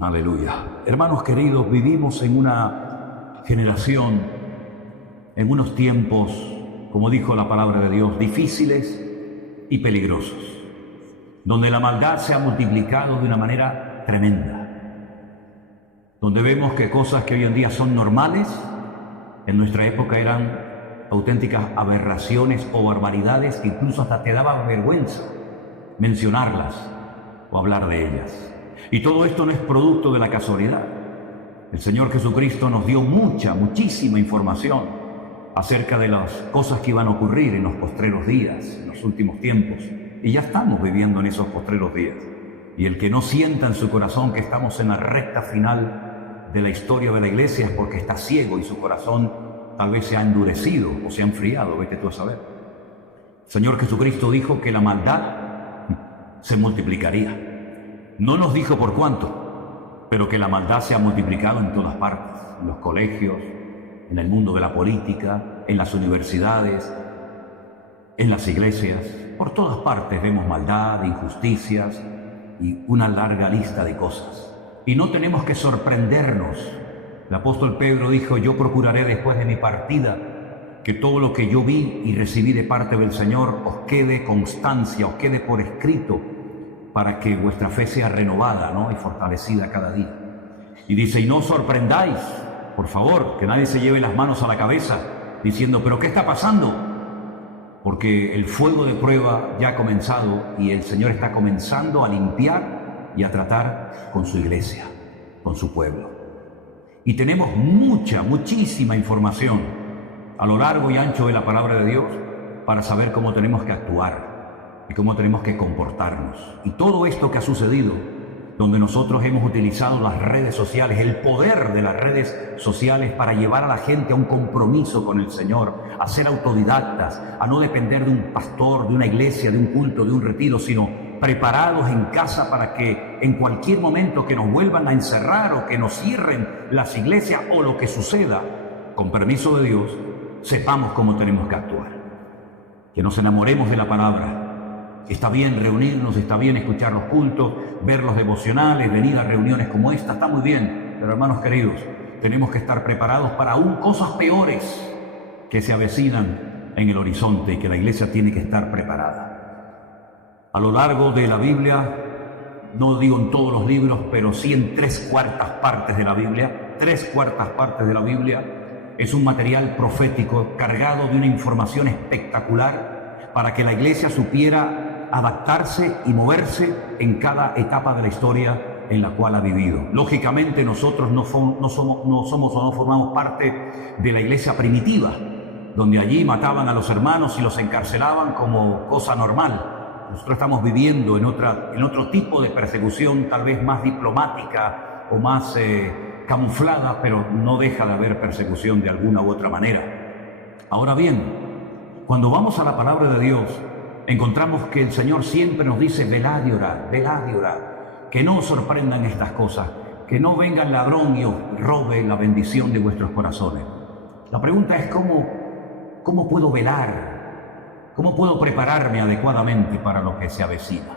Aleluya. Hermanos queridos, vivimos en una generación, en unos tiempos, como dijo la palabra de Dios, difíciles y peligrosos, donde la maldad se ha multiplicado de una manera tremenda, donde vemos que cosas que hoy en día son normales, en nuestra época eran auténticas aberraciones o barbaridades que incluso hasta te daba vergüenza mencionarlas o hablar de ellas. Y todo esto no es producto de la casualidad. El Señor Jesucristo nos dio muchísima información acerca de las cosas que iban a ocurrir en los postreros días, en los últimos tiempos. Y ya estamos viviendo en esos postreros días. Y el que no sienta en su corazón que estamos en la recta final de la historia de la iglesia es porque está ciego y su corazón tal vez se ha endurecido o se ha enfriado, vete tú a saber. El Señor Jesucristo dijo que la maldad se multiplicaría. No nos dijo por cuánto, pero que la maldad se ha multiplicado en todas partes, en los colegios, en el mundo de la política, en las universidades, en las iglesias. Por todas partes vemos maldad, injusticias y una larga lista de cosas. Y no tenemos que sorprendernos. El apóstol Pedro dijo: yo procuraré después de mi partida que todo lo que yo vi y recibí de parte del Señor os quede constancia, os quede por escrito, para que vuestra fe sea renovada, ¿no?, y fortalecida cada día. Y dice: y no os sorprendáis, por favor, que nadie se lleve las manos a la cabeza diciendo: ¿pero qué está pasando? Porque el fuego de prueba ya ha comenzado y el Señor está comenzando a limpiar y a tratar con su iglesia, con su pueblo. Y tenemos muchísima información a lo largo y ancho de la palabra de Dios para saber cómo tenemos que actuar y cómo tenemos que comportarnos. Y todo esto que ha sucedido, donde nosotros hemos utilizado las redes sociales, el poder de las redes sociales para llevar a la gente a un compromiso con el Señor, a ser autodidactas, a no depender de un pastor, de una iglesia, de un culto, de un retiro, sino preparados en casa para que en cualquier momento que nos vuelvan a encerrar o que nos cierren las iglesias o lo que suceda, con permiso de Dios, sepamos cómo tenemos que actuar. Que nos enamoremos de la palabra. Está bien reunirnos, está bien escuchar los cultos, ver los devocionales, venir a reuniones como esta, está muy bien. Pero hermanos queridos, tenemos que estar preparados para aún cosas peores que se avecinan en el horizonte y que la iglesia tiene que estar preparada. A lo largo de la Biblia, no digo en todos los libros, pero sí en 3/4 partes de la Biblia, 3/4 partes de la Biblia, es un material profético cargado de una información espectacular para que la iglesia supiera adaptarse y moverse en cada etapa de la historia en la cual ha vivido. Lógicamente nosotros no somos o no formamos parte de la iglesia primitiva, donde allí mataban a los hermanos y los encarcelaban como cosa normal. Nosotros estamos viviendo en otro tipo de persecución, tal vez más diplomática o más camuflada, pero no deja de haber persecución de alguna u otra manera. Ahora bien, cuando vamos a la palabra de Dios, encontramos que el Señor siempre nos dice: velad y orad, velad y orad. Que no os sorprendan estas cosas, que no venga el ladrón y os robe la bendición de vuestros corazones. La pregunta es: ¿cómo puedo velar? ¿Cómo puedo prepararme adecuadamente para lo que se avecina?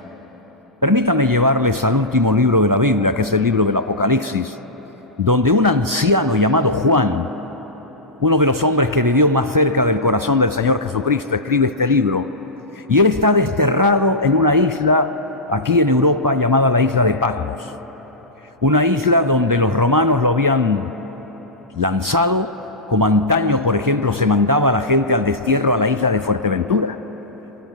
Permítame llevarles al último libro de la Biblia, que es el libro del Apocalipsis, donde un anciano llamado Juan, uno de los hombres que vivió más cerca del corazón del Señor Jesucristo, escribe este libro. Y él está desterrado en una isla aquí en Europa llamada la isla de Patmos. Una isla donde los romanos lo habían lanzado, como antaño, por ejemplo, se mandaba a la gente al destierro a la isla de Fuerteventura.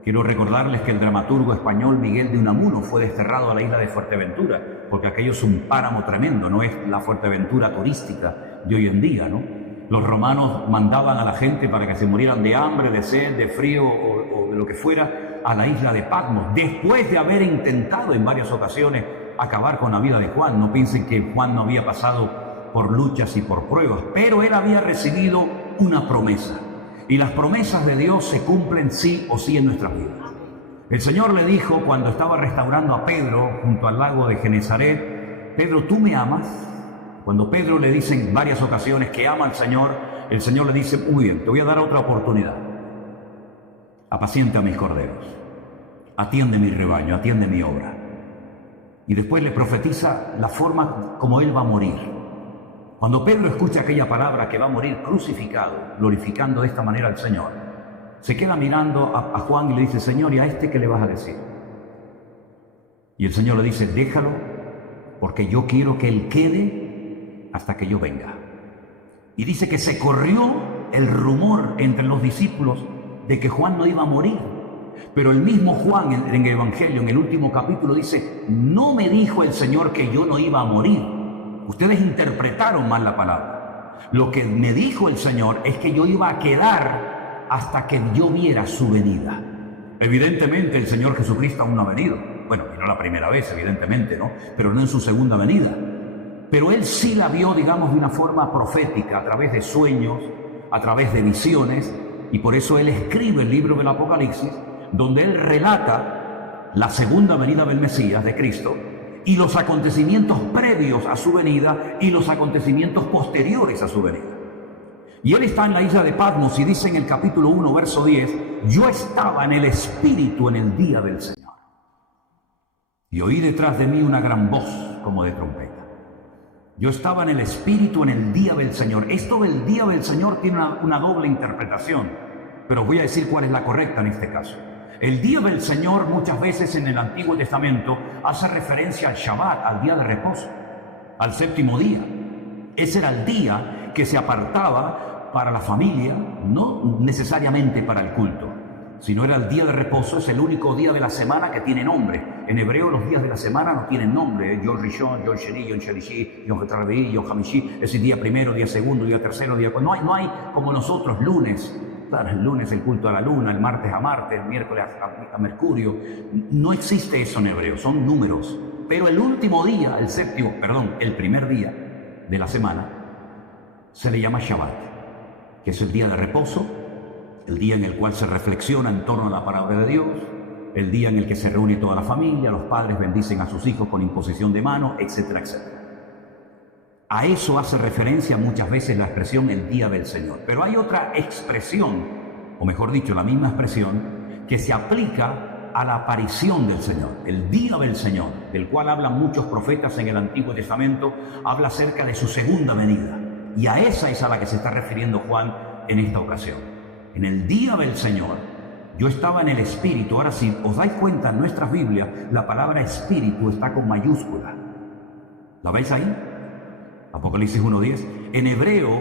Quiero recordarles que el dramaturgo español Miguel de Unamuno fue desterrado a la isla de Fuerteventura, porque aquello es un páramo tremendo, no es la Fuerteventura turística de hoy en día, ¿no? Los romanos mandaban a la gente para que se murieran de hambre, de sed, de frío o de lo que fuera a la isla de Patmos, después de haber intentado en varias ocasiones acabar con la vida de Juan. No piensen que Juan no había pasado por luchas y por pruebas, pero él había recibido una promesa. Y las promesas de Dios se cumplen sí o sí en nuestras vidas. El Señor le dijo cuando estaba restaurando a Pedro junto al lago de Genesaret: Pedro, ¿tú me amas? Cuando Pedro le dice en varias ocasiones que ama al Señor, el Señor le dice: muy bien, te voy a dar otra oportunidad. Apacienta mis corderos, atiende mi rebaño, atiende mi obra. y después le profetiza la forma como él va a morir. Cuando Pedro escucha aquella palabra que va a morir crucificado, glorificando de esta manera al Señor, se queda mirando a Juan y le dice: Señor, ¿y a este qué le vas a decir? Y el Señor le dice: déjalo, porque yo quiero que él quede hasta que yo venga. Y dice que se corrió el rumor entre los discípulos de que Juan no iba a morir. Pero el mismo Juan en el Evangelio, en el último capítulo, dice: no me dijo el Señor que yo no iba a morir. Ustedes interpretaron mal la palabra. Lo que me dijo el Señor es que yo iba a quedar hasta que yo viera su venida. Evidentemente el Señor Jesucristo aún no ha venido. Bueno, vino la primera vez, evidentemente, ¿no? Pero no en su segunda venida. Pero él sí la vio, digamos, de una forma profética, a través de sueños, a través de visiones, y por eso él escribe el libro del Apocalipsis, donde él relata la segunda venida del Mesías, de Cristo, y los acontecimientos previos a su venida y los acontecimientos posteriores a su venida. Y él está en la isla de Patmos y dice en el capítulo 1, verso 10, yo estaba en el Espíritu en el día del Señor, y oí detrás de mí una gran voz como de trompeta. Yo estaba en el Espíritu en el día del Señor. Esto del día del Señor tiene una doble interpretación, pero voy a decir cuál es la correcta en este caso. El día del Señor muchas veces en el Antiguo Testamento hace referencia al Shabbat, al día de reposo, al séptimo día. Ese era el día que se apartaba para la familia, no necesariamente para el culto, sino era el día de reposo. Es el único día de la semana que tiene nombre. En hebreo los días de la semana no tienen nombre. Yom Rishon, Yom Sheni, Yom Shalishi, Yom Revi, Yom Hamishi. Es el día primero, día segundo, día tercero, día... No hay como nosotros lunes. Claro, el lunes el culto a la luna, el martes a Marte, el miércoles a Mercurio. No existe eso en hebreo, son números. Pero el último día, el primer día de la semana, se le llama Shabbat, que es el día de reposo, el día en el cual se reflexiona en torno a la palabra de Dios, el día en el que se reúne toda la familia, los padres bendicen a sus hijos con imposición de manos, etcétera, etcétera. A eso hace referencia muchas veces la expresión el día del Señor. Pero hay otra expresión, o mejor dicho, la misma expresión, que se aplica a la aparición del Señor. El día del Señor, del cual hablan muchos profetas en el Antiguo Testamento, habla acerca de su segunda venida. Y a esa es a la que se está refiriendo Juan en esta ocasión. En el día del Señor, yo estaba en el Espíritu. Ahora, si os dais cuenta, en nuestras Biblias, la palabra Espíritu está con mayúscula. ¿La veis ahí? Apocalipsis 1:10. En hebreo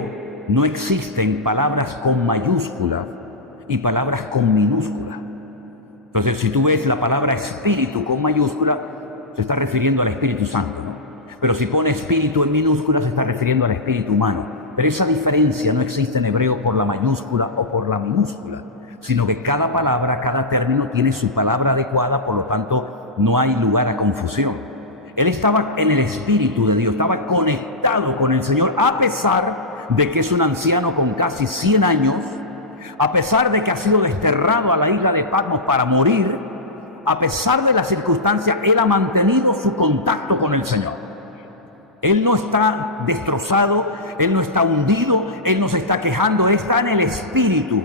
no existen palabras con mayúscula y palabras con minúscula. Entonces, si tú ves la palabra Espíritu con mayúscula, se está refiriendo al Espíritu Santo, ¿no? Pero si pone Espíritu en minúscula, se está refiriendo al Espíritu humano. Pero esa diferencia no existe en hebreo por la mayúscula o por la minúscula, sino que cada palabra, cada término tiene su palabra adecuada, por lo tanto no hay lugar a confusión. Él estaba en el Espíritu de Dios, estaba conectado con el Señor, a pesar de que es un anciano con casi 100 años, a pesar de que ha sido desterrado a la isla de Patmos para morir, a pesar de las circunstancias, él ha mantenido su contacto con el Señor. Él no está destrozado, él no está hundido, él no se está quejando, él está en el Espíritu,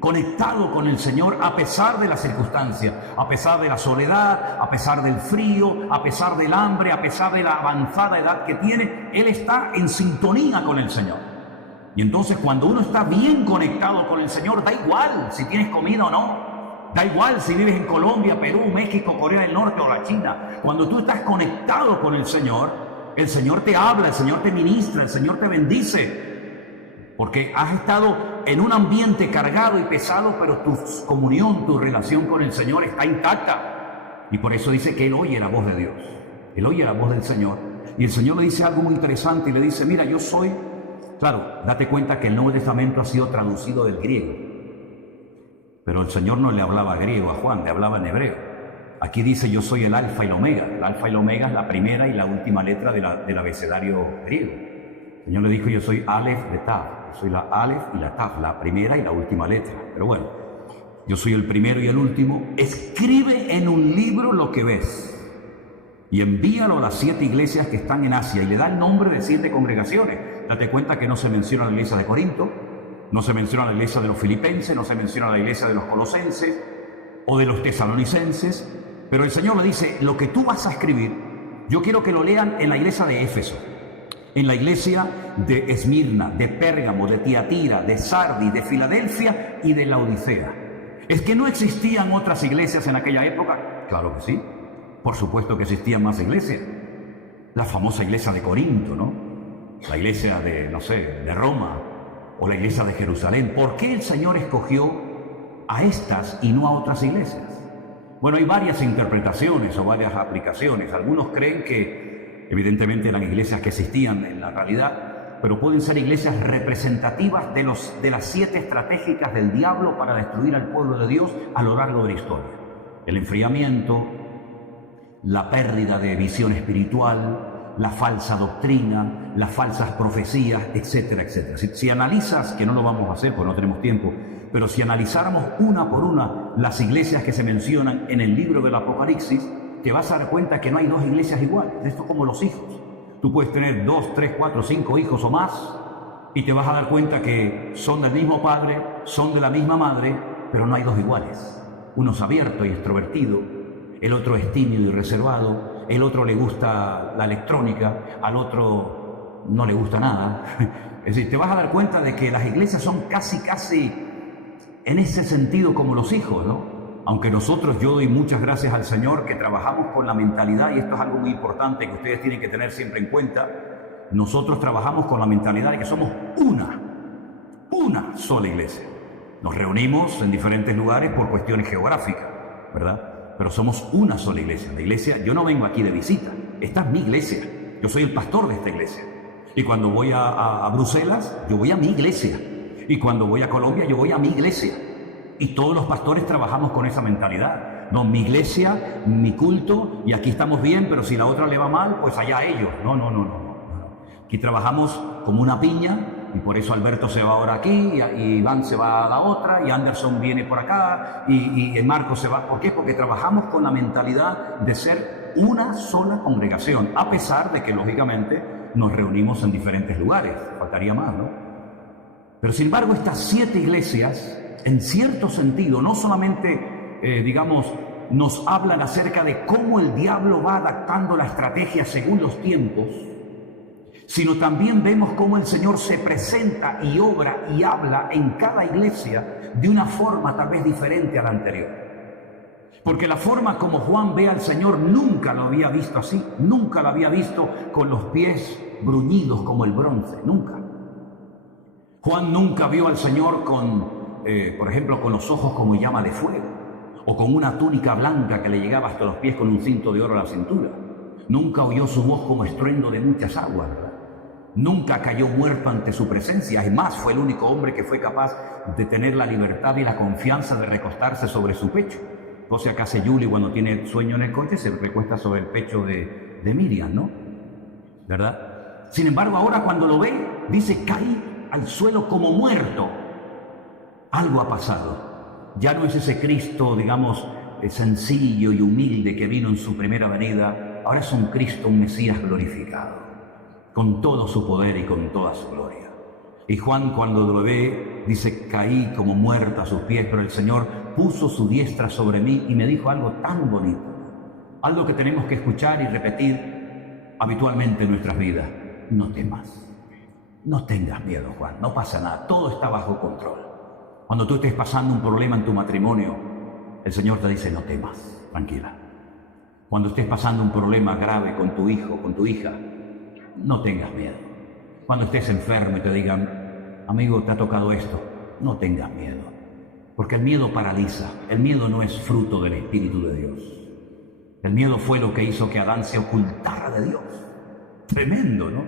conectado con el Señor a pesar de las circunstancias, a pesar de la soledad, a pesar del frío, a pesar del hambre, a pesar de la avanzada edad que tiene. Él está en sintonía con el Señor. Y entonces cuando uno está bien conectado con el Señor, da igual si tienes comida o no, da igual si vives en Colombia, Perú, México, Corea del Norte o la China. Cuando tú estás conectado con el Señor te habla, el Señor te ministra, el Señor te bendice, porque has estado en un ambiente cargado y pesado, pero tu comunión, tu relación con el Señor está intacta. Y por eso dice que él oye la voz de Dios, él oye la voz del Señor. Y el Señor le dice algo muy interesante y le dice: mira, yo soy... Claro, date cuenta que el Nuevo Testamento ha sido traducido del griego, pero el Señor no le hablaba griego a Juan, le hablaba en hebreo. Aquí dice: yo soy el alfa y el omega. El alfa y el omega es la primera y la última letra del abecedario griego. El Señor le dijo: yo soy Aleph de Tav. Soy la Aleph y la Tav, la primera y la última letra. Pero bueno, yo soy el primero y el último. Escribe en un libro lo que ves y envíalo a las 7 iglesias que están en Asia. Y le da el nombre de 7 congregaciones. Date cuenta que no se menciona la iglesia de Corinto, no se menciona la iglesia de los filipenses, no se menciona la iglesia de los colosenses o de los tesalonicenses. Pero el Señor le dice: lo que tú vas a escribir Yo quiero que lo lean en la iglesia de Éfeso, en la iglesia de Esmirna, de Pérgamo, de Tiatira, de Sardis, de Filadelfia y de Laodicea. ¿Es que no existían otras iglesias en aquella época? Claro que sí. Por supuesto que existían más iglesias. La famosa iglesia de Corinto, ¿no? La iglesia de, no sé, de Roma o la iglesia de Jerusalén. ¿Por qué el Señor escogió a estas y no a otras iglesias? Bueno, hay varias interpretaciones o varias aplicaciones. Algunos creen que evidentemente eran iglesias que existían en la realidad, pero pueden ser iglesias representativas de las 7 estratégicas del diablo para destruir al pueblo de Dios a lo largo de la historia. El enfriamiento, la pérdida de visión espiritual, la falsa doctrina, las falsas profecías, etcétera, etcétera. Si analizas, que no lo vamos a hacer porque no tenemos tiempo, pero si analizáramos una por una las iglesias que se mencionan en el libro del Apocalipsis, te vas a dar cuenta que no hay 2 iglesias iguales. Esto es como los hijos. Tú puedes tener 2, 3, 4, 5 hijos o más y te vas a dar cuenta que son del mismo padre, son de la misma madre, pero no hay 2 iguales. Uno es abierto y extrovertido, el otro es tímido y reservado, el otro le gusta la electrónica, al otro no le gusta nada. Es decir, te vas a dar cuenta de que las iglesias son casi en ese sentido como los hijos, ¿no? Aunque nosotros, yo doy muchas gracias al Señor que trabajamos con la mentalidad, y esto es algo muy importante que ustedes tienen que tener siempre en cuenta, nosotros trabajamos con la mentalidad de que somos una sola iglesia. Nos reunimos en diferentes lugares por cuestiones geográficas, ¿verdad? Pero somos una sola iglesia. La iglesia, yo no vengo aquí de visita, esta es mi iglesia, yo soy el pastor de esta iglesia. Y cuando voy a Bruselas, yo voy a mi iglesia. Y cuando voy a Colombia, yo voy a mi iglesia. Y todos los pastores trabajamos con esa mentalidad. No, mi iglesia, mi culto, y aquí estamos bien, pero si la otra le va mal, pues allá ellos. No. Aquí trabajamos como una piña, y por eso Alberto se va ahora aquí, y Iván se va a la otra, y Anderson viene por acá, y Marco se va. ¿Por qué? Porque trabajamos con la mentalidad de ser una sola congregación, a pesar de que, lógicamente, nos reunimos en diferentes lugares. Faltaría más, ¿no? Pero sin embargo, estas 7 iglesias, en cierto sentido, no solamente, nos hablan acerca de cómo el diablo va adaptando la estrategia según los tiempos, sino también vemos cómo el Señor se presenta y obra y habla en cada iglesia de una forma tal vez diferente a la anterior. Porque la forma como Juan ve al Señor nunca lo había visto así, nunca lo había visto con los pies bruñidos como el bronce, nunca. Juan nunca vio al Señor por ejemplo, con los ojos como llama de fuego, o con una túnica blanca que le llegaba hasta los pies con un cinto de oro a la cintura. Nunca oyó su voz como estruendo de muchas aguas, ¿verdad? Nunca cayó muerto ante su presencia. Es más, fue el único hombre que fue capaz de tener la libertad y la confianza de recostarse sobre su pecho. Cosa que hace Julie cuando tiene sueño en el coche, se recuesta sobre el pecho de Miriam, ¿no? ¿Verdad? Sin embargo, ahora cuando lo ve, dice, caí al suelo como muerto. Algo ha pasado. Ya no es ese Cristo, sencillo y humilde que vino en su primera venida. Ahora es un Cristo, un Mesías glorificado, con todo su poder y con toda su gloria. Y Juan, cuando lo ve, dice, caí como muerto a sus pies, pero el Señor puso su diestra sobre mí y me dijo algo tan bonito, algo que tenemos que escuchar y repetir habitualmente en nuestras vidas. No temas, no tengas miedo, Juan, no pasa nada, todo está bajo control. Cuando tú estés pasando un problema en tu matrimonio, el Señor te dice, no temas, tranquila. Cuando estés pasando un problema grave con tu hijo, con tu hija, no tengas miedo. Cuando estés enfermo y te digan, amigo, te ha tocado esto, no tengas miedo. Porque el miedo paraliza, el miedo no es fruto del Espíritu de Dios. El miedo fue lo que hizo que Adán se ocultara de Dios. Tremendo, ¿no?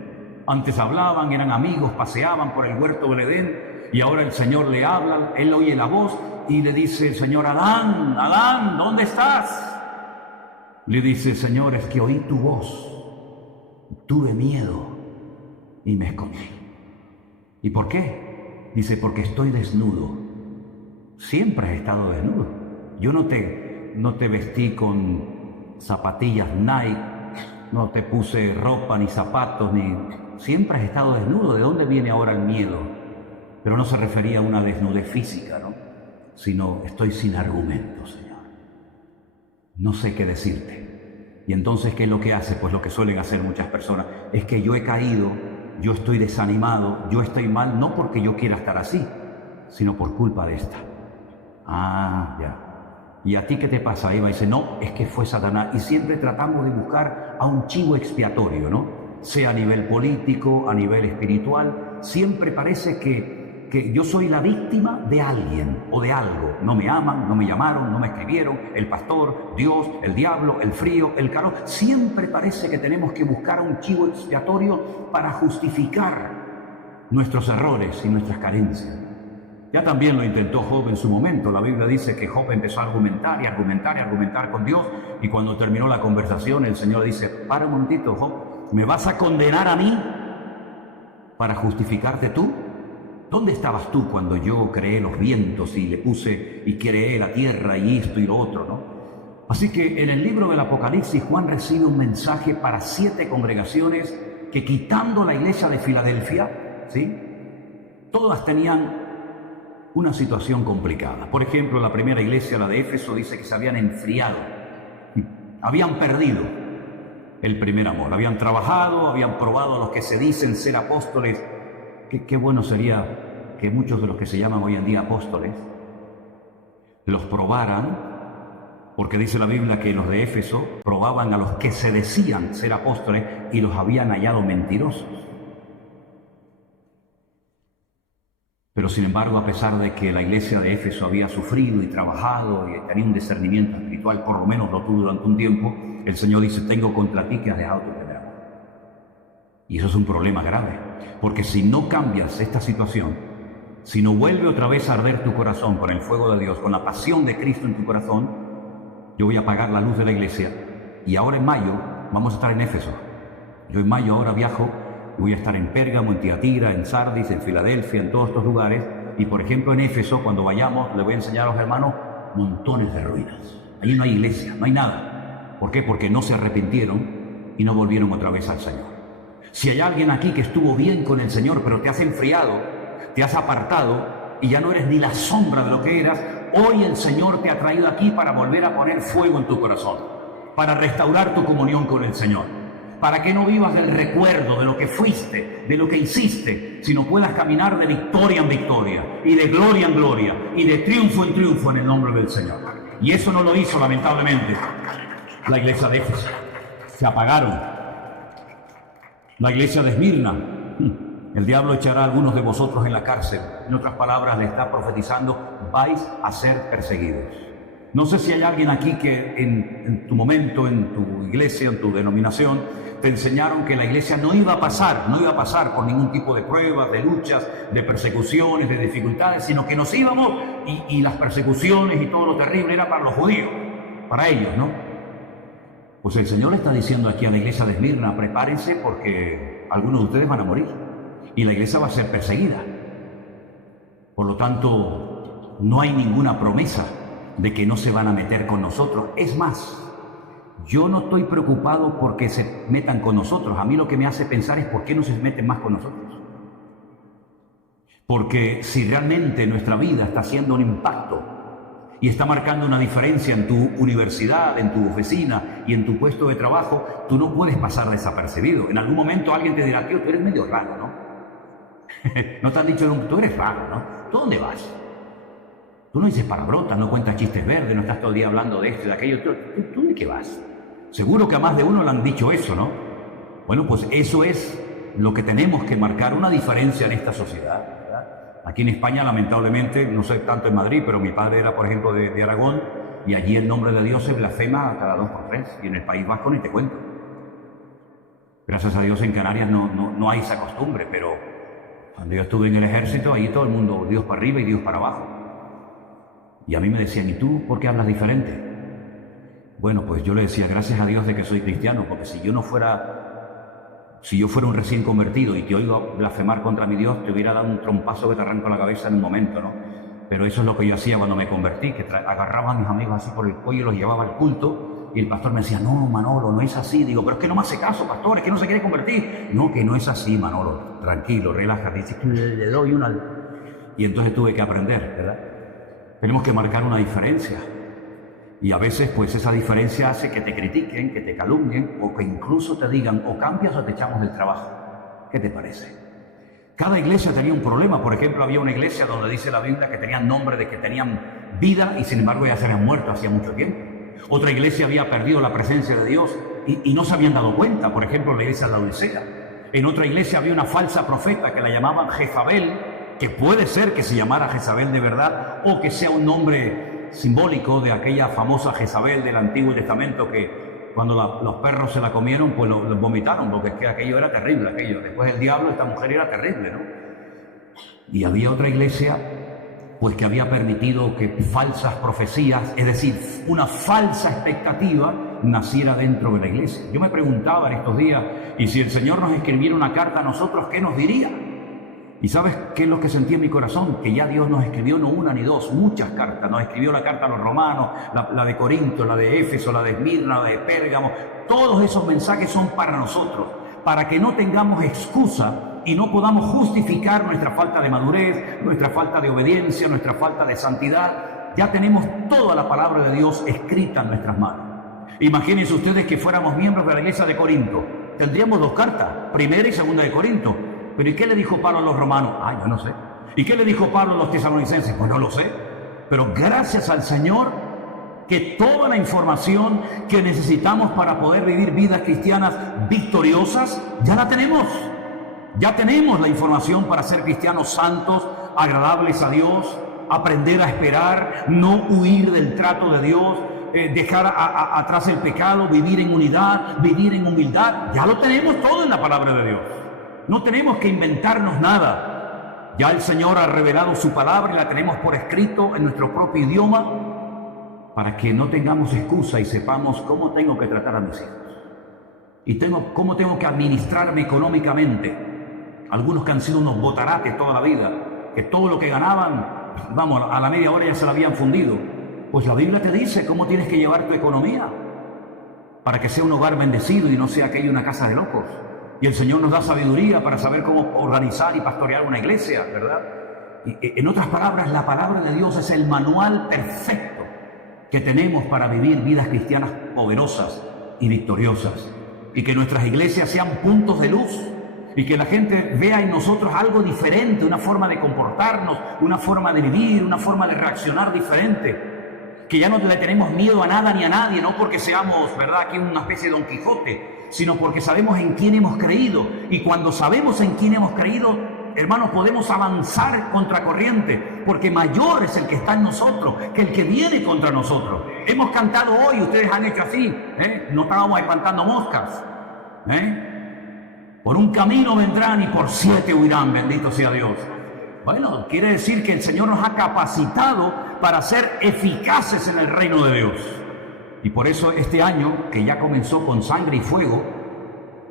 Antes hablaban, eran amigos, paseaban por el huerto del Edén, y ahora el Señor le habla, él oye la voz y le dice el Señor, Adán, Adán, ¿dónde estás? Le dice, Señor, es que oí tu voz, tuve miedo y me escondí. ¿Y por qué? Dice, porque estoy desnudo. Siempre has estado desnudo. Yo no te vestí con zapatillas Nike, no te puse ropa ni zapatos, siempre has estado desnudo. ¿De dónde viene ahora el miedo? Pero no se refería a una desnudez física, ¿no? Sino, estoy sin argumentos, Señor. No sé qué decirte. Y entonces, ¿qué es lo que hace? Pues lo que suelen hacer muchas personas, es que yo he caído, yo estoy desanimado, yo estoy mal, no porque yo quiera estar así, sino por culpa de esta. Ah, ya. ¿Y a ti qué te pasa, Eva? Dice, no, es que fue Satanás. Y siempre tratamos de buscar a un chivo expiatorio, ¿no? Sea a nivel político, a nivel espiritual. Siempre parece que yo soy la víctima de alguien o de algo. No me aman, no me llamaron, no me escribieron, el pastor, Dios, el diablo, el frío, el calor. Siempre parece que tenemos que buscar a un chivo expiatorio para justificar nuestros errores y nuestras carencias. Ya también lo intentó Job en su momento. La Biblia dice que Job empezó a argumentar y argumentar y argumentar con Dios, y cuando terminó la conversación el Señor dice, para un momentito, Job, ¿me vas a condenar a mí para justificarte tú? ¿Dónde estabas tú cuando yo creé los vientos y le puse y creé la tierra y esto y lo otro, no? Así que en el libro del Apocalipsis Juan recibe un mensaje para 7 congregaciones que, quitando la iglesia de Filadelfia, ¿sí?, todas tenían una situación complicada. Por ejemplo, la primera iglesia, la de Éfeso, dice que se habían enfriado, habían perdido el primer amor, habían trabajado, habían probado a los que se dicen ser apóstoles. Qué bueno sería que muchos de los que se llaman hoy en día apóstoles los probaran, porque dice la Biblia que los de Éfeso probaban a los que se decían ser apóstoles y los habían hallado mentirosos. Pero sin embargo, a pesar de que la iglesia de Éfeso había sufrido y trabajado y tenía un discernimiento espiritual, por lo menos lo tuvo durante un tiempo, el Señor dice, tengo contra ti que has dejado tu primer amor. Y eso es un problema grave, porque si no cambias esta situación, si no vuelve otra vez a arder tu corazón con el fuego de Dios, con la pasión de Cristo en tu corazón, yo voy a apagar la luz de la iglesia. Y ahora en mayo vamos a estar en Éfeso. Yo en mayo ahora viajo. Voy a estar en Pérgamo, en Tiatira, en Sardis, en Filadelfia, en todos estos lugares. Y por ejemplo en Éfeso, cuando vayamos, les voy a enseñar a los hermanos montones de ruinas. Allí no hay iglesia, no hay nada. ¿Por qué? Porque no se arrepintieron y no volvieron otra vez al Señor. Si hay alguien aquí que estuvo bien con el Señor, pero te has enfriado, te has apartado y ya no eres ni la sombra de lo que eras, hoy el Señor te ha traído aquí para volver a poner fuego en tu corazón, para restaurar tu comunión con el Señor, para que no vivas del recuerdo de lo que fuiste, de lo que hiciste, sino puedas caminar de victoria en victoria, y de gloria en gloria, y de triunfo en triunfo en el nombre del Señor. Y eso no lo hizo, lamentablemente, la iglesia de Éfeso. Se apagaron. La iglesia de Esmirna, el diablo echará a algunos de vosotros en la cárcel. En otras palabras, le está profetizando, vais a ser perseguidos. No sé si hay alguien aquí que en tu momento, en tu iglesia, en tu denominación, te enseñaron que la iglesia no iba a pasar por ningún tipo de pruebas, de luchas, de persecuciones, de dificultades, sino que nos íbamos y las persecuciones y todo lo terrible era para los judíos, para ellos, ¿no? Pues el Señor está diciendo aquí a la iglesia de Esmirna, prepárense porque algunos de ustedes van a morir y la iglesia va a ser perseguida. Por lo tanto, no hay ninguna promesa de que no se van a meter con nosotros. Es más, yo no estoy preocupado porque se metan con nosotros. A mí lo que me hace pensar es por qué no se meten más con nosotros. Porque si realmente nuestra vida está haciendo un impacto y está marcando una diferencia en tu universidad, en tu oficina y en tu puesto de trabajo, tú no puedes pasar desapercibido. En algún momento alguien te dirá, tío, tú eres medio raro, ¿no? No te han dicho, tú eres raro, ¿no? ¿Tú dónde vas? Tú no dices palabrotas, no cuentas chistes verdes, no estás todo el día hablando de esto y de aquello. ¿Tú de qué vas? Seguro que a más de uno le han dicho eso, ¿no? Bueno, pues eso es lo que tenemos que marcar una diferencia en esta sociedad, ¿verdad? Aquí en España, lamentablemente, no sé tanto en Madrid, pero mi padre era, por ejemplo, de Aragón, y allí el nombre de Dios se blasfema cada 2 por 3, y en el País Vasco ni te cuento. Gracias a Dios en Canarias no hay esa costumbre, pero cuando yo estuve en el ejército, allí todo el mundo, Dios para arriba y Dios para abajo. Y a mí me decían, ¿y tú por qué hablas diferente? Bueno, pues yo le decía, gracias a Dios de que soy cristiano, porque si yo fuera un recién convertido y te oigo blasfemar contra mi Dios, te hubiera dado un trompazo que te arranco la cabeza en un momento, ¿no? Pero eso es lo que yo hacía cuando me convertí, que agarraba a mis amigos así por el cuello y los llevaba al culto, y el pastor me decía, no, Manolo, no es así. Digo, pero es que no me hace caso, pastor, es que no se quiere convertir. No, que no es así, Manolo, tranquilo, relájate. Dice, le doy una... Y entonces tuve que aprender, ¿verdad? Tenemos que marcar una diferencia. Y a veces pues esa diferencia hace que te critiquen, que te calumnien o que incluso te digan o cambias o te echamos del trabajo. ¿Qué te parece? Cada iglesia tenía un problema. Por ejemplo, había una iglesia donde dice la Biblia que tenían nombre de que tenían vida y sin embargo ya se habían muerto hacía mucho tiempo. Otra iglesia había perdido la presencia de Dios y no se habían dado cuenta. Por ejemplo, la iglesia de Laodicea. En otra iglesia había una falsa profeta que la llamaban Jezabel, que puede ser que se llamara Jezabel de verdad o que sea un nombre simbólico de aquella famosa Jezabel del Antiguo Testamento que cuando los perros se la comieron pues lo vomitaron, porque es que aquello era terrible, aquello. Después del diablo esta mujer era terrible, ¿no? Y había otra iglesia pues que había permitido que falsas profecías, es decir, una falsa expectativa naciera dentro de la iglesia. Yo me preguntaba en estos días, y si el Señor nos escribiera una carta a nosotros, ¿qué nos diría? ¿Y sabes qué es lo que sentí en mi corazón? Que ya Dios nos escribió no una ni dos, muchas cartas. Nos escribió la carta a los romanos, la de Corinto, la de Éfeso, la de Esmirna, la de Pérgamo. Todos esos mensajes son para nosotros, para que no tengamos excusa y no podamos justificar nuestra falta de madurez, nuestra falta de obediencia, nuestra falta de santidad. Ya tenemos toda la palabra de Dios escrita en nuestras manos. Imagínense ustedes que fuéramos miembros de la iglesia de Corinto. Tendríamos dos cartas, primera y segunda de Corinto. Pero ¿y qué le dijo Pablo a los romanos? Yo no sé. ¿Y qué le dijo Pablo a los tesalonicenses? Pues no lo sé. Pero gracias al Señor que toda la información que necesitamos para poder vivir vidas cristianas victoriosas, ya la tenemos. Ya tenemos la información para ser cristianos santos, agradables a Dios, aprender a esperar, no huir del trato de Dios, dejar atrás el pecado, vivir en unidad, vivir en humildad. Ya lo tenemos todo en la palabra de Dios. No tenemos que inventarnos nada. Ya el Señor ha revelado su palabra y la tenemos por escrito en nuestro propio idioma para que no tengamos excusa y sepamos cómo tengo que tratar a mis hijos. Y cómo tengo que administrarme económicamente. Algunos que han sido unos botarates toda la vida, que todo lo que ganaban, vamos, a la media hora ya se lo habían fundido. Pues la Biblia te dice cómo tienes que llevar tu economía para que sea un hogar bendecido y no sea aquello una casa de locos. Y el Señor nos da sabiduría para saber cómo organizar y pastorear una iglesia, ¿verdad? Y, en otras palabras, la palabra de Dios es el manual perfecto que tenemos para vivir vidas cristianas poderosas y victoriosas. Y que nuestras iglesias sean puntos de luz. Y que la gente vea en nosotros algo diferente, una forma de comportarnos, una forma de vivir, una forma de reaccionar diferente. Que ya no le tenemos miedo a nada ni a nadie, no porque seamos, ¿verdad?, aquí una especie de Don Quijote, sino porque sabemos en quién hemos creído. Y cuando sabemos en quién hemos creído, hermanos, podemos avanzar contracorriente, porque mayor es el que está en nosotros que el que viene contra nosotros. Hemos cantado hoy, ustedes han hecho así, no estábamos espantando moscas, por un camino vendrán y por 7 huirán, bendito sea Dios. Bueno, quiere decir que el Señor nos ha capacitado para ser eficaces en el reino de Dios. Y por eso este año, que ya comenzó con sangre y fuego,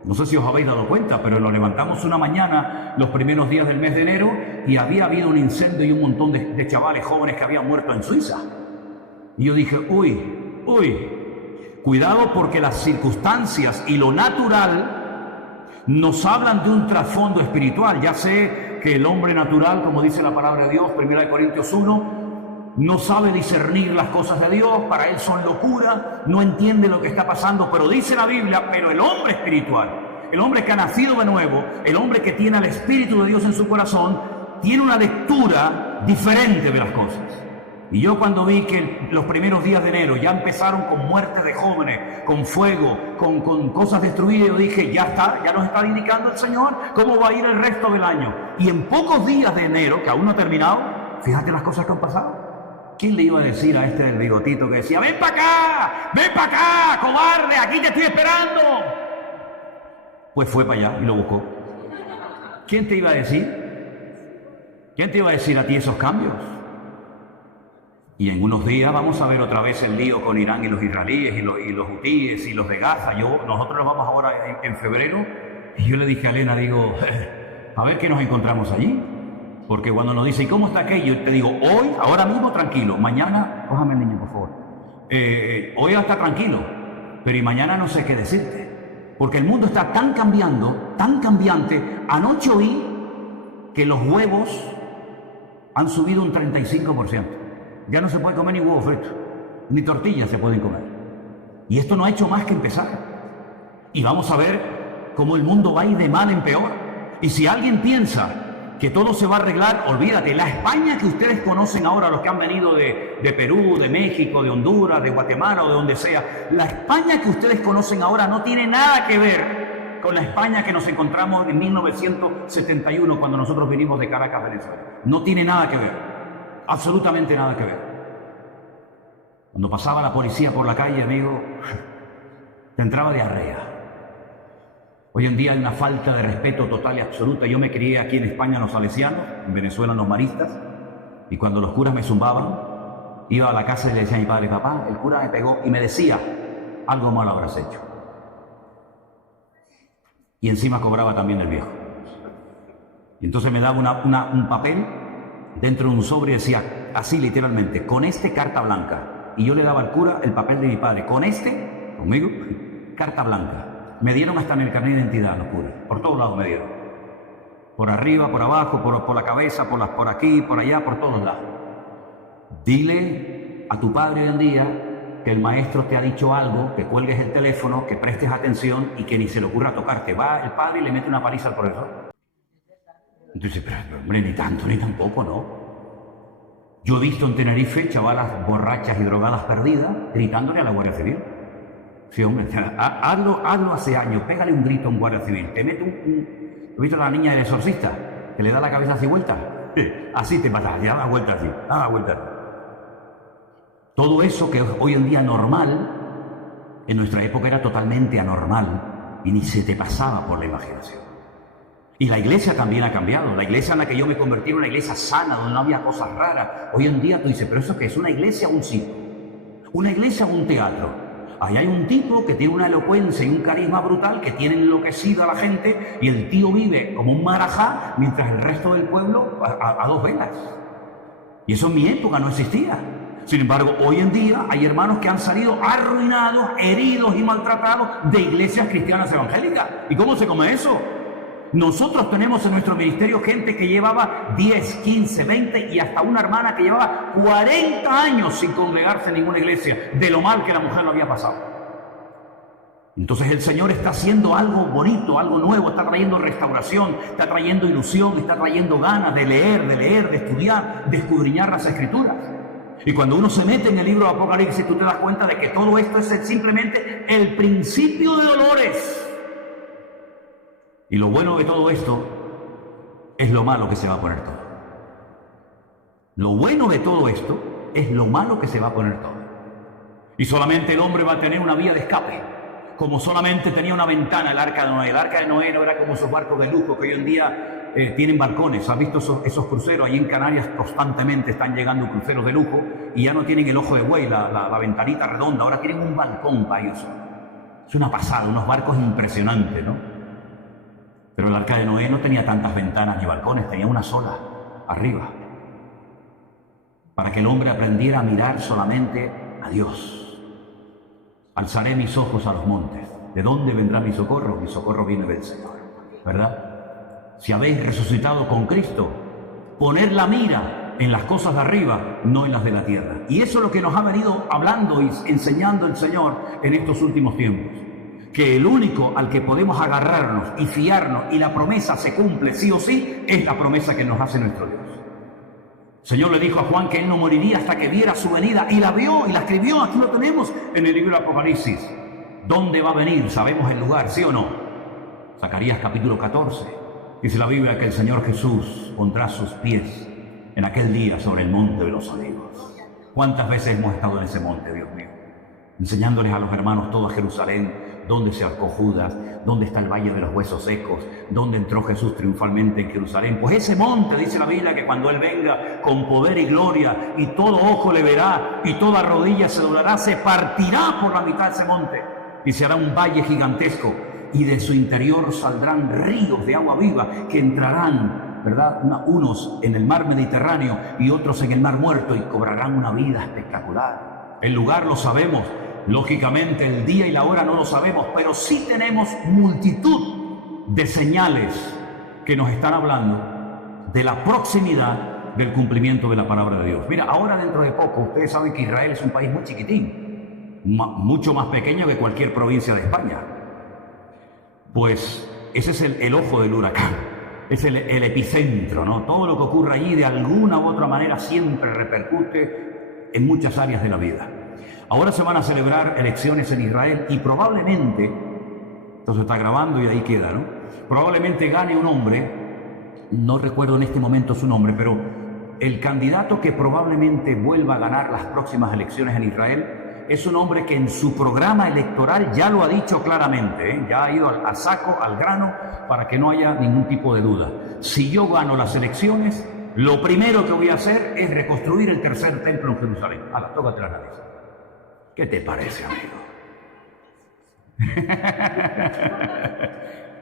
no sé si os habéis dado cuenta, pero lo levantamos una mañana, los primeros días del mes de enero, y había habido un incendio y un montón de chavales jóvenes que habían muerto en Suiza. Y yo dije, cuidado, porque las circunstancias y lo natural nos hablan de un trasfondo espiritual. Ya sé que el hombre natural, como dice la palabra de Dios, 1 Corintios 1, no sabe discernir las cosas de Dios, para él son locura, no entiende lo que está pasando, pero dice la Biblia, pero el hombre espiritual, el hombre que ha nacido de nuevo, el hombre que tiene al Espíritu de Dios en su corazón, tiene una lectura diferente de las cosas. Y yo cuando vi que los primeros días de enero ya empezaron con muertes de jóvenes, con fuego, con cosas destruidas, yo dije, ya nos está indicando el Señor cómo va a ir el resto del año. Y en pocos días de enero, que aún no ha terminado, fíjate las cosas que han pasado. ¿Quién le iba a decir a este del bigotito que decía, ven para acá, cobarde, aquí te estoy esperando? Pues fue para allá y lo buscó. ¿Quién te iba a decir? ¿Quién te iba a decir a ti esos cambios? Y en unos días vamos a ver otra vez el lío con Irán y los israelíes y los hutíes y los de Gaza. Nosotros nos vamos ahora en febrero. Y yo le dije a Elena, digo, a ver qué nos encontramos allí. Porque cuando nos dice, ¿y cómo está aquello? Te digo, hoy, ahora mismo tranquilo, mañana, cójame el niño, por favor. Hoy está tranquilo, pero y mañana no sé qué decirte. Porque el mundo está tan cambiando, tan cambiante. Anoche oí que los huevos han subido un 35%. Ya no se puede comer ni huevo frito. ni tortillas se pueden comer. Y esto no ha hecho más que empezar. Y vamos a ver cómo el mundo va a ir de mal en peor. Y si alguien piensa que todo se va a arreglar, olvídate, la España que ustedes conocen ahora, los que han venido de Perú, de México, de Honduras, de Guatemala o de donde sea, la España que ustedes conocen ahora no tiene nada que ver con la España que nos encontramos en 1971 cuando nosotros vinimos de Caracas, Venezuela. No tiene nada que ver, absolutamente nada que ver. Cuando pasaba la policía por la calle, amigo, te entraba diarrea. Hoy en día hay una falta de respeto total y absoluta. Yo me crié aquí en España en los salesianos, en Venezuela en los maristas, y cuando los curas me zumbaban, iba a la casa y le decía a mi padre: papá, el cura me pegó, y me decía: algo malo habrás hecho. Y encima cobraba también el viejo. Y entonces me daba un papel dentro de un sobre y decía, así literalmente, con este carta blanca. Y yo le daba al cura el papel de mi padre, con este, conmigo, carta blanca. Me dieron hasta en el carnet de identidad los curas, por todos lados me dieron. Por arriba, por abajo, por la cabeza, por aquí, por allá, por todos lados. Dile a tu padre hoy en día que el maestro te ha dicho algo, que cuelgues el teléfono, que prestes atención y que ni se le ocurra tocarte. Va el padre y le mete una paliza al profesor. Entonces, pero hombre, ni tanto ni tampoco, ¿no? Yo he visto en Tenerife chavalas borrachas y drogadas perdidas gritándole a la Guardia Civil. Sí, hombre, hazlo hace años, pégale un grito a un guardia civil, te mete ¿Has visto a la niña del exorcista? Que le da la cabeza así vuelta. Así te pasa, ya da vuelta así, da vuelta. Todo eso que es hoy en día normal, en nuestra época era totalmente anormal y ni se te pasaba por la imaginación. Y la iglesia también ha cambiado. La iglesia en la que yo me convertí era una iglesia sana, donde no había cosas raras. Hoy en día tú dices, ¿pero eso qué es? ¿Una iglesia o un circo? ¿Una iglesia o un teatro? Ahí hay un tipo que tiene una elocuencia y un carisma brutal que tiene enloquecido a la gente y el tío vive como un marajá mientras el resto del pueblo a dos velas. Y eso en mi época no existía. Sin embargo, hoy en día hay hermanos que han salido arruinados, heridos y maltratados de iglesias cristianas evangélicas. ¿Y cómo se come eso? Nosotros tenemos en nuestro ministerio gente que llevaba 10, 15, 20 y hasta una hermana que llevaba 40 años sin congregarse en ninguna iglesia, de lo mal que la mujer lo había pasado. Entonces el Señor está haciendo algo bonito, algo nuevo, está trayendo restauración, está trayendo ilusión, está trayendo ganas de leer, de estudiar, de escudriñar las Escrituras. Y cuando uno se mete en el libro de Apocalipsis, tú te das cuenta de que todo esto es simplemente el principio de dolores. Y lo bueno de todo esto es lo malo que se va a poner todo. Lo bueno de todo esto es lo malo que se va a poner todo. Y solamente el hombre va a tener una vía de escape, como solamente tenía una ventana el arca de Noé. El arca de Noé no era como esos barcos de lujo que hoy en día tienen balcones. ¿Has visto esos cruceros? Allí en Canarias constantemente están llegando cruceros de lujo y ya no tienen el ojo de buey, la ventanita redonda. Ahora tienen un balcón para ellos. Es una pasada, unos barcos impresionantes, ¿no? Pero el arca de Noé no tenía tantas ventanas ni balcones, tenía una sola, arriba. Para que el hombre aprendiera a mirar solamente a Dios. Alzaré mis ojos a los montes. ¿De dónde vendrá mi socorro? Mi socorro viene del Señor. ¿Verdad? Si habéis resucitado con Cristo, poner la mira en las cosas de arriba, no en las de la tierra. Y eso es lo que nos ha venido hablando y enseñando el Señor en estos últimos tiempos. Que el único al que podemos agarrarnos y fiarnos y la promesa se cumple sí o sí, es la promesa que nos hace nuestro Dios. El Señor le dijo a Juan que él no moriría hasta que viera su venida, y la vio y la escribió. Aquí lo tenemos en el libro de Apocalipsis. ¿Dónde va a venir? Sabemos el lugar, ¿sí o no? Zacarías capítulo 14. Dice la Biblia que el Señor Jesús pondrá sus pies en aquel día sobre el monte de los olivos. ¿Cuántas veces hemos estado en ese monte, Dios mío? Enseñándoles a los hermanos toda Jerusalén, dónde se ahorcó Judas, dónde está el valle de los huesos secos, dónde entró Jesús triunfalmente en Jerusalén. Pues ese monte, dice la Biblia, que cuando Él venga con poder y gloria, y todo ojo le verá, y toda rodilla se doblará, se partirá por la mitad de ese monte, y se hará un valle gigantesco, y de su interior saldrán ríos de agua viva, que entrarán, ¿verdad?, unos en el mar Mediterráneo, y otros en el mar Muerto, y cobrarán una vida espectacular. El lugar lo sabemos. Lógicamente el día y la hora no lo sabemos, pero sí tenemos multitud de señales que nos están hablando de la proximidad del cumplimiento de la palabra de Dios. Mira, ahora dentro de poco, ustedes saben que Israel es un país muy chiquitín, mucho más pequeño que cualquier provincia de España. Pues ese es el ojo del huracán, es el epicentro, ¿no? Todo lo que ocurre allí de alguna u otra manera siempre repercute en muchas áreas de la vida. Ahora se van a celebrar elecciones en Israel y probablemente, esto se está grabando y ahí queda, ¿no? Probablemente gane un hombre, no recuerdo en este momento su nombre, pero el candidato que probablemente vuelva a ganar las próximas elecciones en Israel es un hombre que en su programa electoral ya lo ha dicho claramente, ¿eh? Ya ha ido al saco, al grano, para que no haya ningún tipo de duda. Si yo gano las elecciones, lo primero que voy a hacer es reconstruir el tercer templo en Jerusalén. Hala, tócate la nariz. ¿Qué te parece, amigo?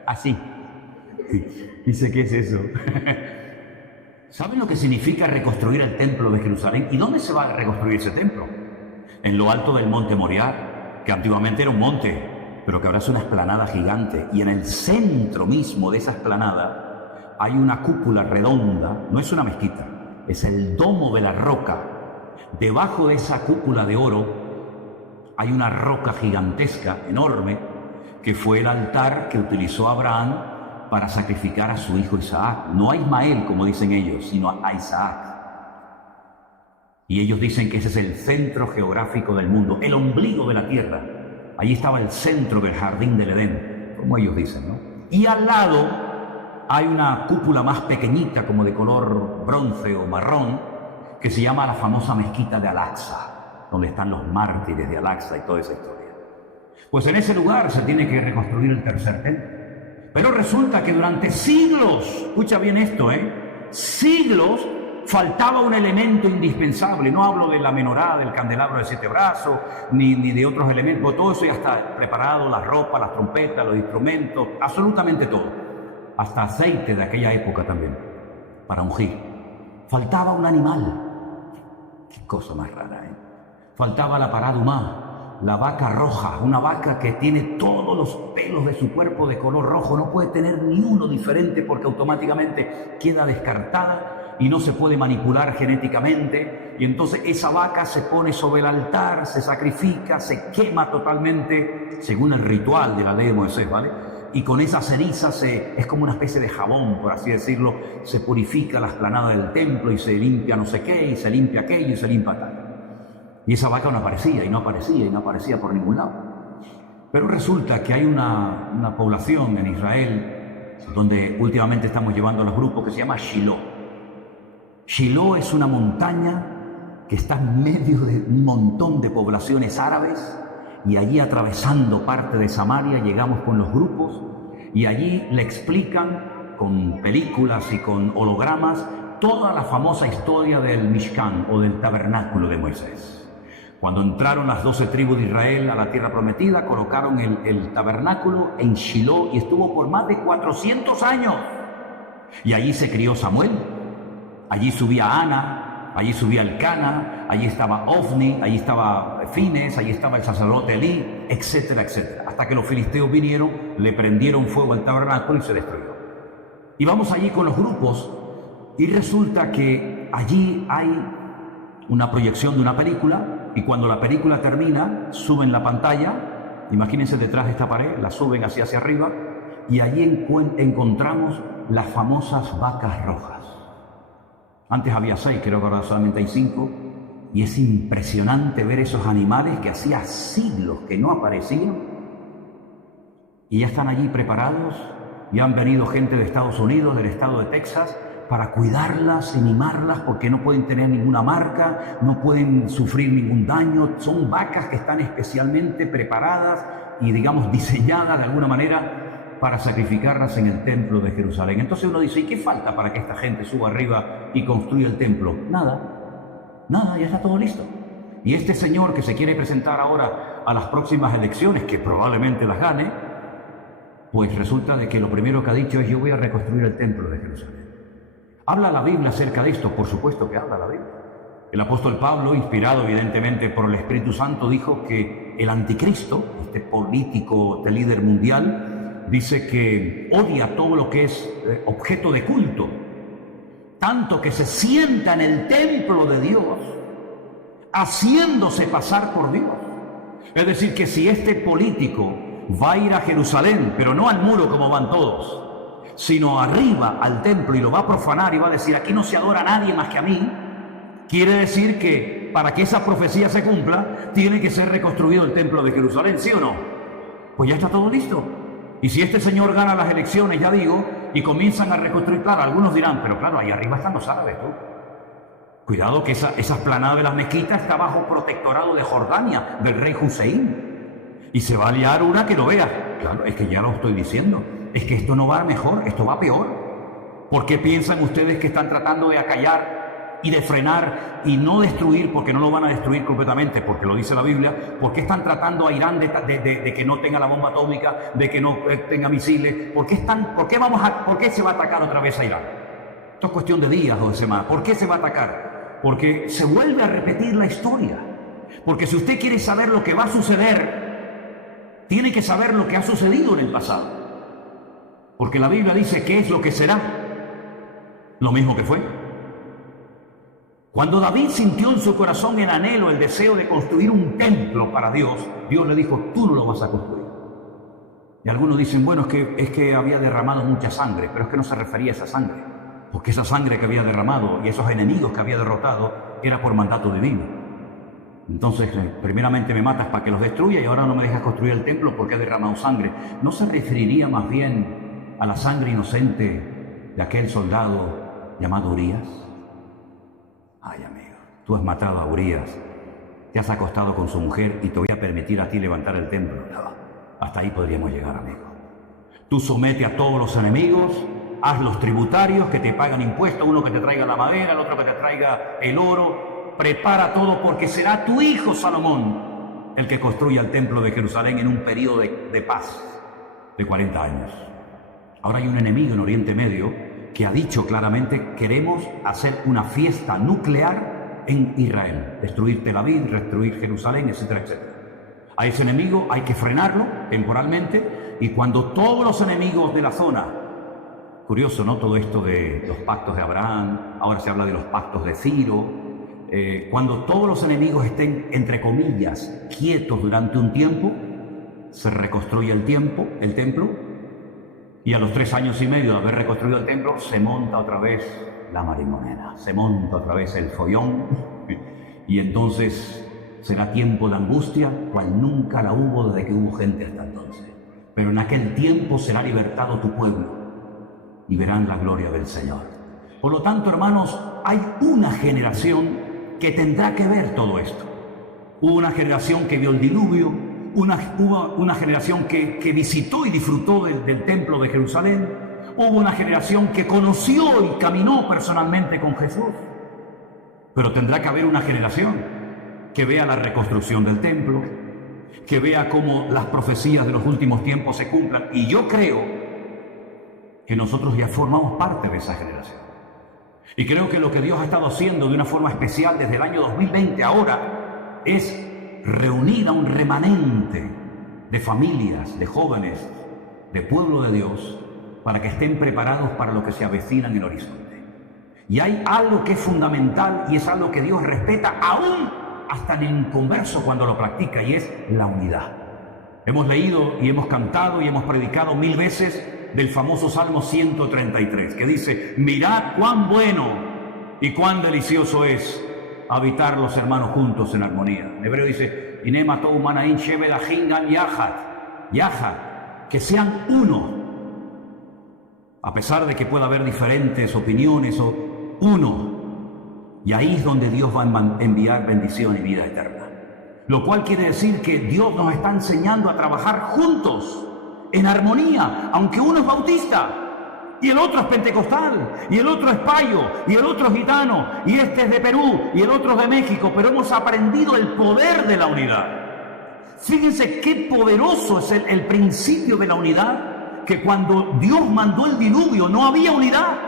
Así. Dice, ¿qué es eso? ¿Saben lo que significa reconstruir el templo de Jerusalén? ¿Y dónde se va a reconstruir ese templo? En lo alto del monte Moriah, que antiguamente era un monte, pero que ahora es una explanada gigante. Y en el centro mismo de esa explanada hay una cúpula redonda, no es una mezquita, es el domo de la roca. Debajo de esa cúpula de oro hay una roca gigantesca, enorme, que fue el altar que utilizó Abraham para sacrificar a su hijo Isaac. No a Ismael, como dicen ellos, sino a Isaac. Y ellos dicen que ese es el centro geográfico del mundo, el ombligo de la tierra. Allí estaba el centro del jardín del Edén, como ellos dicen, ¿no? Y al lado hay una cúpula más pequeñita, como de color bronce o marrón, que se llama la famosa mezquita de Al-Aqsa, donde están los mártires de Al-Aqsa y toda esa historia. Pues en ese lugar se tiene que reconstruir el tercer templo. Pero resulta que durante siglos, escucha bien esto, siglos, faltaba un elemento indispensable. No hablo de la menorá, del candelabro de 7 brazos, ni de otros elementos. Todo eso ya está preparado, las ropas, las trompetas, los instrumentos, absolutamente todo. Hasta aceite de aquella época también, para ungir. Faltaba un animal. Qué cosa más rara, Faltaba la paradumá, la vaca roja, una vaca que tiene todos los pelos de su cuerpo de color rojo. No puede tener ni uno diferente porque automáticamente queda descartada y no se puede manipular genéticamente, y entonces esa vaca se pone sobre el altar, se sacrifica, se quema totalmente, según el ritual de la ley de Moisés, ¿vale? Y con esa ceniza es como una especie de jabón, por así decirlo, se purifica la explanada del templo y se limpia no sé qué, y se limpia aquello y se limpia tal. Y esa vaca no aparecía, y no aparecía, y no aparecía por ningún lado. Pero resulta que hay una población en Israel, donde últimamente estamos llevando a los grupos, que se llama Shiloh. Shiloh es una montaña que está en medio de un montón de poblaciones árabes, y allí, atravesando parte de Samaria, llegamos con los grupos y allí le explican con películas y con hologramas toda la famosa historia del Mishkan o del tabernáculo de Moisés. Cuando entraron las 12 tribus de Israel a la tierra prometida, colocaron el tabernáculo en Shiloh y estuvo por más de 400 años. Y allí se crió Samuel. Allí subía Ana, allí subía Elcana, allí estaba Ofni, allí estaba Fines, allí estaba el sacerdote Elí, etcétera, etcétera. Hasta que los filisteos vinieron, le prendieron fuego al tabernáculo y se destruyó. Y vamos allí con los grupos y resulta que allí hay una proyección de una película, y cuando la película termina, suben la pantalla, imagínense detrás de esta pared, la suben hacia arriba, y allí encontramos las famosas vacas rojas. Antes había 6, creo que ahora solamente hay 5, y es impresionante ver esos animales que hacía siglos que no aparecían, y ya están allí preparados, y han venido gente de Estados Unidos, del estado de Texas, para cuidarlas y mimarlas, porque no pueden tener ninguna marca, no pueden sufrir ningún daño. Son vacas que están especialmente preparadas y, digamos, diseñadas de alguna manera para sacrificarlas en el templo de Jerusalén. Entonces uno dice, ¿y qué falta para que esta gente suba arriba y construya el templo? Nada, ya está todo listo. Y este señor que se quiere presentar ahora a las próximas elecciones, que probablemente las gane, pues resulta de que lo primero que ha dicho es: yo voy a reconstruir el templo de Jerusalén. ¿Habla la Biblia acerca de esto? Por supuesto que habla la Biblia. El apóstol Pablo, inspirado evidentemente por el Espíritu Santo, dijo que el anticristo, este político, este líder mundial, dice que odia todo lo que es objeto de culto. tanto que se sienta en el templo de Dios, haciéndose pasar por Dios. Es decir, que si este político va a ir a Jerusalén, pero no al muro como van todos, sino arriba al templo y lo va a profanar y va a decir, aquí no se adora a nadie más que a mí, quiere decir que para que esa profecía se cumpla, tiene que ser reconstruido el templo de Jerusalén, ¿sí o no? Pues ya está todo listo. Y si este señor gana las elecciones, ya digo, y comienzan a reconstruir, claro, algunos dirán, pero claro, ahí arriba están los árabes, tú. Cuidado que esa esplanada de las mezquitas está bajo protectorado de Jordania, del rey Hussein. Y se va a liar una que lo vea. Claro, es que ya lo estoy diciendo. Es que esto no va mejor, esto va peor. ¿Por qué piensan ustedes que están tratando de acallar y de frenar y no destruir, porque no lo van a destruir completamente, porque lo dice la Biblia? ¿Por qué están tratando a Irán de que no tenga la bomba atómica, de que no tenga misiles? ¿Por qué se va a atacar otra vez a Irán? Esto es cuestión de días o de semanas. ¿Por qué se va a atacar? Porque se vuelve a repetir la historia. Porque si usted quiere saber lo que va a suceder, tiene que saber lo que ha sucedido en el pasado. Porque la Biblia dice qué es lo que será. Lo mismo que fue. Cuando David sintió en su corazón el anhelo, el deseo de construir un templo para Dios, Dios le dijo, tú no lo vas a construir. Y algunos dicen, bueno, es que había derramado mucha sangre, pero es que no se refería a esa sangre, porque esa sangre que había derramado y esos enemigos que había derrotado era por mandato divino. Entonces, primeramente me matas para que los destruya y ahora no me dejas construir el templo porque he derramado sangre. ¿No se referiría más bien a la sangre inocente de aquel soldado llamado Urías? Ay, amigo, tú has matado a Urías, te has acostado con su mujer y te voy a permitir a ti levantar el templo. No, hasta ahí podríamos llegar, amigo. Tú somete a todos los enemigos, haz los tributarios que te pagan impuestos, uno que te traiga la madera, el otro que te traiga el oro, prepara todo porque será tu hijo Salomón el que construya el templo de Jerusalén en un periodo de paz de 40 años. Ahora hay un enemigo en Oriente Medio que ha dicho claramente, queremos hacer una fiesta nuclear en Israel, destruir Tel Aviv, destruir Jerusalén, etcétera, etcétera. A ese enemigo hay que frenarlo temporalmente y cuando todos los enemigos de la zona, curioso, ¿no? Todo esto de los pactos de Abraham, ahora se habla de los pactos de Ciro, cuando todos los enemigos estén, entre comillas, quietos durante un tiempo, se reconstruye el templo, y a los 3 años y medio de haber reconstruido el templo, se monta otra vez la marimonera, se monta otra vez el follón, y entonces será tiempo de angustia, cual nunca la hubo desde que hubo gente hasta entonces. Pero en aquel tiempo será libertado tu pueblo, y verán la gloria del Señor. Por lo tanto, hermanos, hay una generación que tendrá que ver todo esto. Hubo una generación que vio el diluvio, hubo una generación que visitó y disfrutó del templo de Jerusalén, hubo una generación que conoció y caminó personalmente con Jesús, pero tendrá que haber una generación que vea la reconstrucción del templo, que vea cómo las profecías de los últimos tiempos se cumplan, y yo creo que nosotros ya formamos parte de esa generación. Y creo que lo que Dios ha estado haciendo de una forma especial desde el año 2020 ahora es reunir a un remanente de familias, de jóvenes, de pueblo de Dios, para que estén preparados para lo que se avecina en el horizonte. Y hay algo que es fundamental y es algo que Dios respeta aún hasta en el inconverso cuando lo practica, y es la unidad. Hemos leído y hemos cantado y hemos predicado 1000 veces del famoso Salmo 133, que dice, mirad cuán bueno y cuán delicioso es habitar los hermanos juntos en armonía. En hebreo dice, que sean uno, a pesar de que pueda haber diferentes opiniones, o uno. Y ahí es donde Dios va a enviar bendición y vida eterna. Lo cual quiere decir que Dios nos está enseñando a trabajar juntos, en armonía, aunque uno es bautista, y el otro es pentecostal, y el otro es payo, y el otro es gitano, y este es de Perú, y el otro es de México, pero hemos aprendido el poder de la unidad. Fíjense qué poderoso es el principio de la unidad, que cuando Dios mandó el diluvio no había unidad.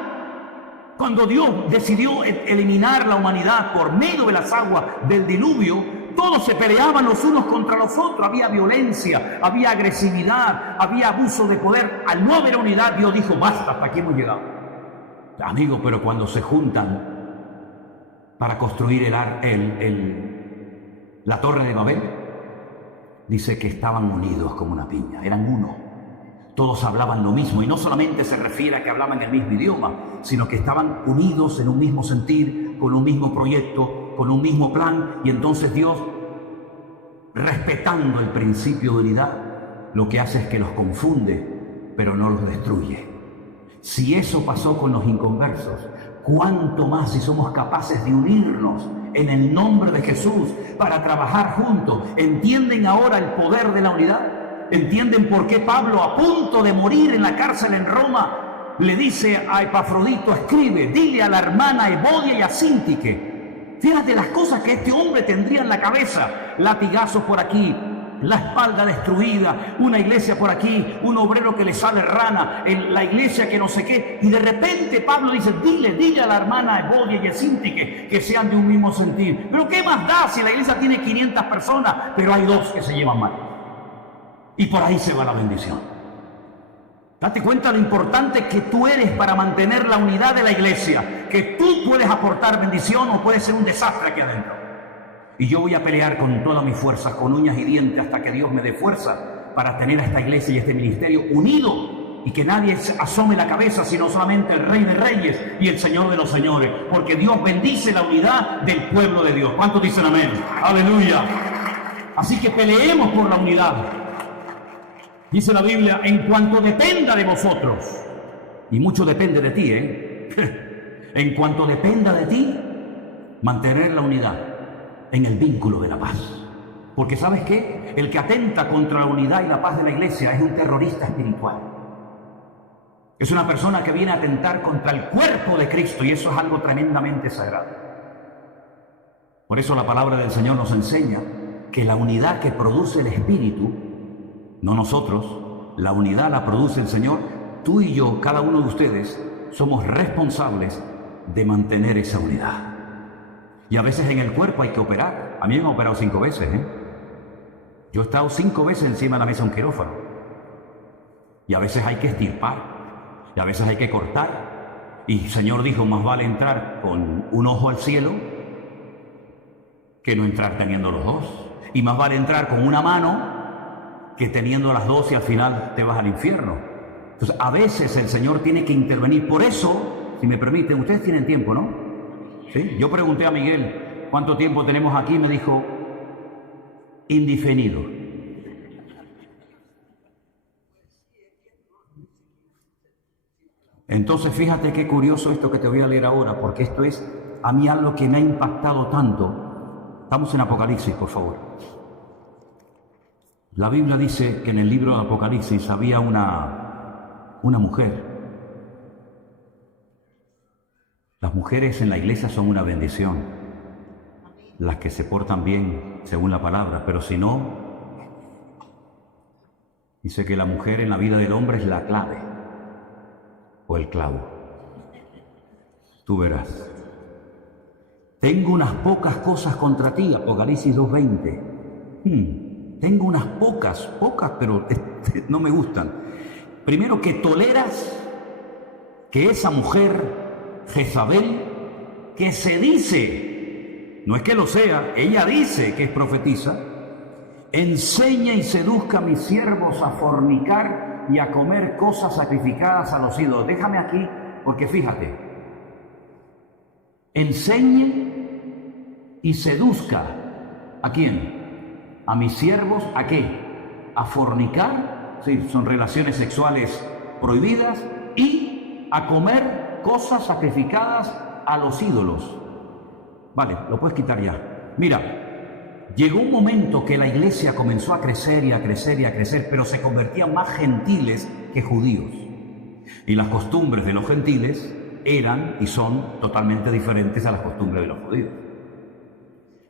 Cuando Dios decidió eliminar la humanidad por medio de las aguas del diluvio, todos se peleaban los unos contra los otros, había violencia, había agresividad, había abuso de poder. Al no haber unidad, Dios dijo, basta, hasta aquí hemos llegado. Amigo, pero cuando se juntan para construir la torre de Babel, dice que estaban unidos como una piña, eran uno. Todos hablaban lo mismo, y no solamente se refiere a que hablaban el mismo idioma, sino que estaban unidos en un mismo sentir, con un mismo proyecto, con un mismo plan. Y entonces Dios, respetando el principio de unidad, lo que hace es que los confunde, pero no los destruye. Si eso pasó con los inconversos, ¿cuánto más si somos capaces de unirnos en el nombre de Jesús para trabajar juntos? ¿Entienden ahora el poder de la unidad? ¿Entienden por qué Pablo, a punto de morir en la cárcel en Roma, le dice a Epafrodito: escribe, dile a la hermana Evodia y a Síntique? Fíjate las cosas que este hombre tendría en la cabeza: latigazos por aquí, la espalda destruida, una iglesia por aquí, un obrero que le sale rana, la iglesia que no sé qué. Y de repente Pablo dice: dile a la hermana Evodia y a Síntique que sean de un mismo sentir. Pero ¿qué más da si la iglesia tiene 500 personas, pero hay 2 que se llevan mal? Y por ahí se va la bendición. Date cuenta lo importante que tú eres para mantener la unidad de la iglesia, que tú puedes aportar bendición o puedes ser un desastre aquí adentro. Y yo voy a pelear con todas mis fuerzas, con uñas y dientes, hasta que Dios me dé fuerza para tener a esta iglesia y este ministerio unido, y que nadie asome la cabeza, sino solamente el Rey de Reyes y el Señor de los Señores, porque Dios bendice la unidad del pueblo de Dios. ¿Cuántos dicen amén? ¡Aleluya! Así que peleemos por la unidad. Dice la Biblia: en cuanto dependa de vosotros, y mucho depende de ti, en cuanto dependa de ti, mantener la unidad en el vínculo de la paz. Porque ¿sabes qué? El que atenta contra la unidad y la paz de la iglesia es un terrorista espiritual. Es una persona que viene a atentar contra el cuerpo de Cristo, y eso es algo tremendamente sagrado. Por eso la palabra del Señor nos enseña que la unidad que produce el Espíritu, no nosotros, la unidad la produce el Señor. Tú y yo, cada uno de ustedes, somos responsables de mantener esa unidad. Y a veces en el cuerpo hay que operar. A mí me han operado 5 veces, Yo he estado 5 veces encima de la mesa de un quirófano. Y a veces hay que estirpar, y a veces hay que cortar. Y el Señor dijo: más vale entrar con un ojo al cielo que no entrar teniendo los 2. Y más vale entrar con una mano que teniendo las 2, y al final te vas al infierno. Entonces, a veces el Señor tiene que intervenir. Por eso, si me permiten, ustedes tienen tiempo, ¿no? ¿Sí? Yo pregunté a Miguel: ¿cuánto tiempo tenemos aquí? Me dijo: indefinido. Entonces, fíjate qué curioso esto que te voy a leer ahora, porque esto es a mí algo que me ha impactado tanto. Estamos en Apocalipsis, por favor. La Biblia dice que en el libro de Apocalipsis había una mujer. Las mujeres en la iglesia son una bendición, las que se portan bien según la palabra, pero si no, dice que la mujer en la vida del hombre es la clave o el clavo. Tú verás. Tengo unas pocas cosas contra ti, Apocalipsis 2:20. Tengo unas pocas, pero no me gustan. Primero, que toleras que esa mujer, Jezabel, que se dice, no es que lo sea, ella dice que es profetisa, enseña y seduzca a mis siervos a fornicar y a comer cosas sacrificadas a los ídolos. Déjame aquí, porque fíjate, enseñe y seduzca, ¿a quién? A mis siervos, ¿a qué? A fornicar, sí, son relaciones sexuales prohibidas, y a comer cosas sacrificadas a los ídolos. Vale, lo puedes quitar ya. Mira, llegó un momento que la iglesia comenzó a crecer y a crecer y a crecer, pero se convertían más gentiles que judíos. Y las costumbres de los gentiles eran y son totalmente diferentes a las costumbres de los judíos.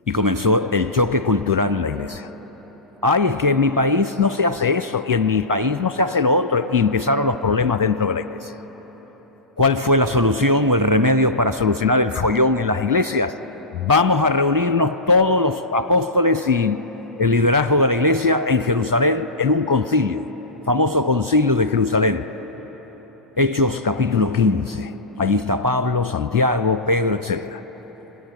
Y comenzó el choque cultural en la iglesia. Ay, es que en mi país no se hace eso, y en mi país no se hace lo otro, y empezaron los problemas dentro de la iglesia. ¿Cuál fue la solución o el remedio para solucionar el follón en las iglesias? Vamos a reunirnos todos los apóstoles y el liderazgo de la iglesia en Jerusalén en un concilio, famoso concilio de Jerusalén. Hechos capítulo 15. Allí está Pablo, Santiago, Pedro, etc.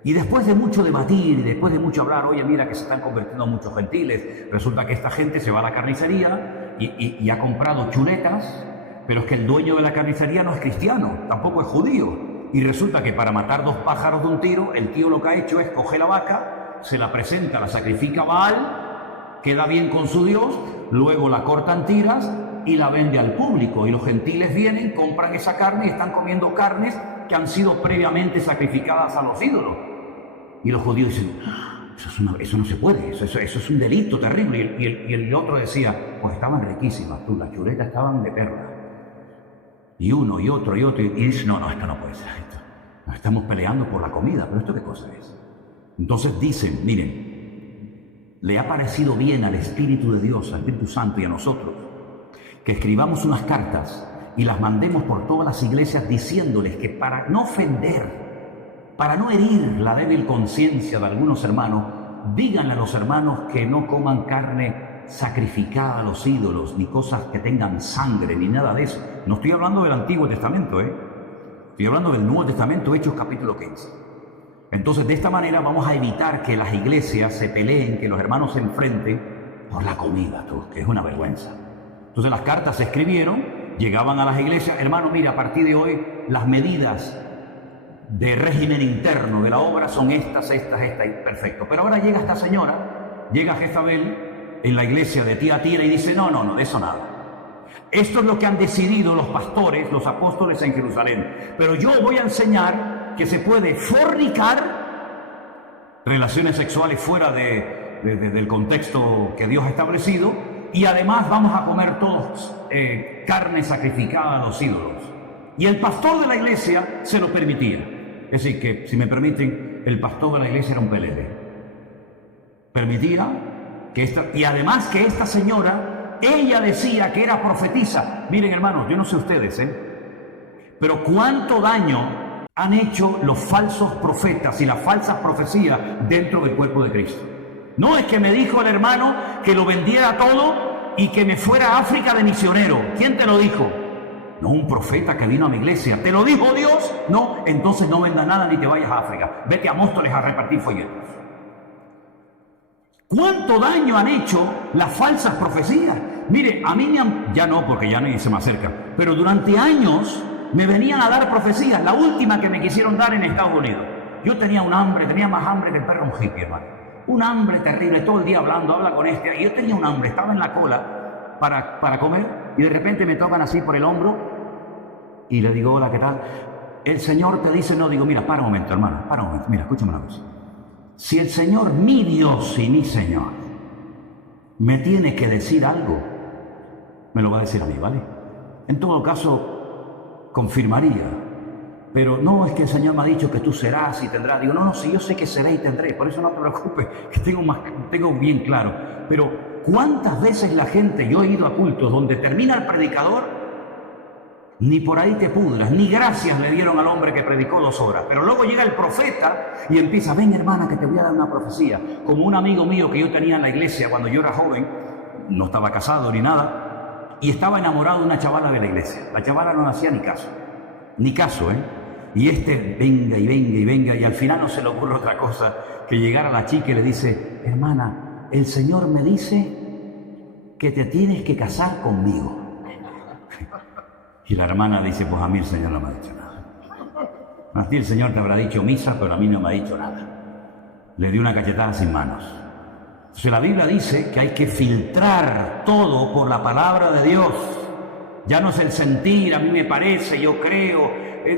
Y después de mucho debatir y después de mucho hablar, oye, mira que se están convirtiendo muchos gentiles, resulta que esta gente se va a la carnicería y ha comprado chuletas, pero es que el dueño de la carnicería no es cristiano, tampoco es judío. Y resulta que para matar 2 pájaros de un tiro, el tío lo que ha hecho es coger la vaca, se la presenta, la sacrifica a Baal, queda bien con su Dios, luego la cortan tiras y la vende al público. Y los gentiles vienen, compran esa carne y están comiendo carnes que han sido previamente sacrificadas a los ídolos. Y los judíos dicen, eso no se puede, eso es un delito terrible. Y el otro decía, pues estaban riquísimas, tú, las chuletas estaban de perla. Y uno, y otro, y dice, no, esto no puede ser esto. Nos estamos peleando por la comida, pero ¿esto qué cosa es? Entonces dicen, miren, le ha parecido bien al Espíritu de Dios, al Espíritu Santo y a nosotros, que escribamos unas cartas y las mandemos por todas las iglesias diciéndoles que para no ofender, para no herir la débil conciencia de algunos hermanos, díganle a los hermanos que no coman carne sacrificada a los ídolos, ni cosas que tengan sangre, ni nada de eso. No estoy hablando del Antiguo Testamento, estoy hablando del Nuevo Testamento, Hechos capítulo 15. Entonces, de esta manera vamos a evitar que las iglesias se peleen, que los hermanos se enfrenten por la comida, que es una vergüenza. Entonces, las cartas se escribieron, llegaban a las iglesias, hermano, mira, a partir de hoy, las medidas de régimen interno de la obra son estas, y perfecto. Pero ahora llega esta señora, llega Jezabel en la iglesia de Tiatira y dice, no, de eso nada. Esto es lo que han decidido los pastores, los apóstoles en Jerusalén. Pero yo voy a enseñar que se puede fornicar, relaciones sexuales fuera del contexto que Dios ha establecido, y además vamos a comer todos carne sacrificada a los ídolos. Y el pastor de la iglesia se lo permitía. Es decir, que, si me permiten, el pastor de la iglesia era un pelele. Permitía y además que esta señora, ella decía que era profetisa. Miren, hermanos, yo no sé ustedes, pero cuánto daño han hecho los falsos profetas y las falsas profecías dentro del cuerpo de Cristo. No es que me dijo el hermano que lo vendiera todo y que me fuera a África de misionero. ¿Quién te lo dijo? No, un profeta que vino a mi iglesia. ¿Te lo dijo Dios? No, entonces no venda nada ni te vayas a África. Vete a Móstoles a repartir folletos. ¿Cuánto daño han hecho las falsas profecías? Mire, a mí ya no, porque ya nadie se me acerca, pero durante años me venían a dar profecías. La última que me quisieron dar en Estados Unidos. Yo tenía un hambre, tenía más hambre que el perro un hippie, hermano. Un hambre terrible, todo el día habla con este. Y yo tenía un hambre, estaba en la cola para comer, y de repente me tocan así por el hombro y le digo, hola, ¿qué tal? El Señor te dice, no, digo, mira, para un momento, hermano, mira, escúchame una cosa. Si el Señor, mi Dios y mi Señor, me tiene que decir algo, me lo va a decir a mí, ¿vale? En todo caso, confirmaría. Pero no, es que el Señor me ha dicho que tú serás y tendrás. Digo, no, si yo sé que seré y tendré, por eso no te preocupes, que tengo bien claro. Pero ¿cuántas veces la gente, yo he ido a cultos donde termina el predicador, ni por ahí te pudras, ni gracias le dieron al hombre que predicó 2 horas, pero luego llega el profeta y empieza, ven hermana que te voy a dar una profecía, como un amigo mío que yo tenía en la iglesia cuando yo era joven, no estaba casado ni nada, y estaba enamorado de una chavala de la iglesia. La chavala no le hacía ni caso, y venga y al final no se le ocurre otra cosa que llegar a la chica y le dice, hermana, el Señor me dice que te tienes que casar conmigo. Y la hermana dice, pues a mí el Señor no me ha dicho nada. A ti el Señor te habrá dicho misa, pero a mí no me ha dicho nada. Le dio una cachetada sin manos. Entonces la Biblia dice que hay que filtrar todo por la palabra de Dios. Ya no es el sentir, a mí me parece, yo creo.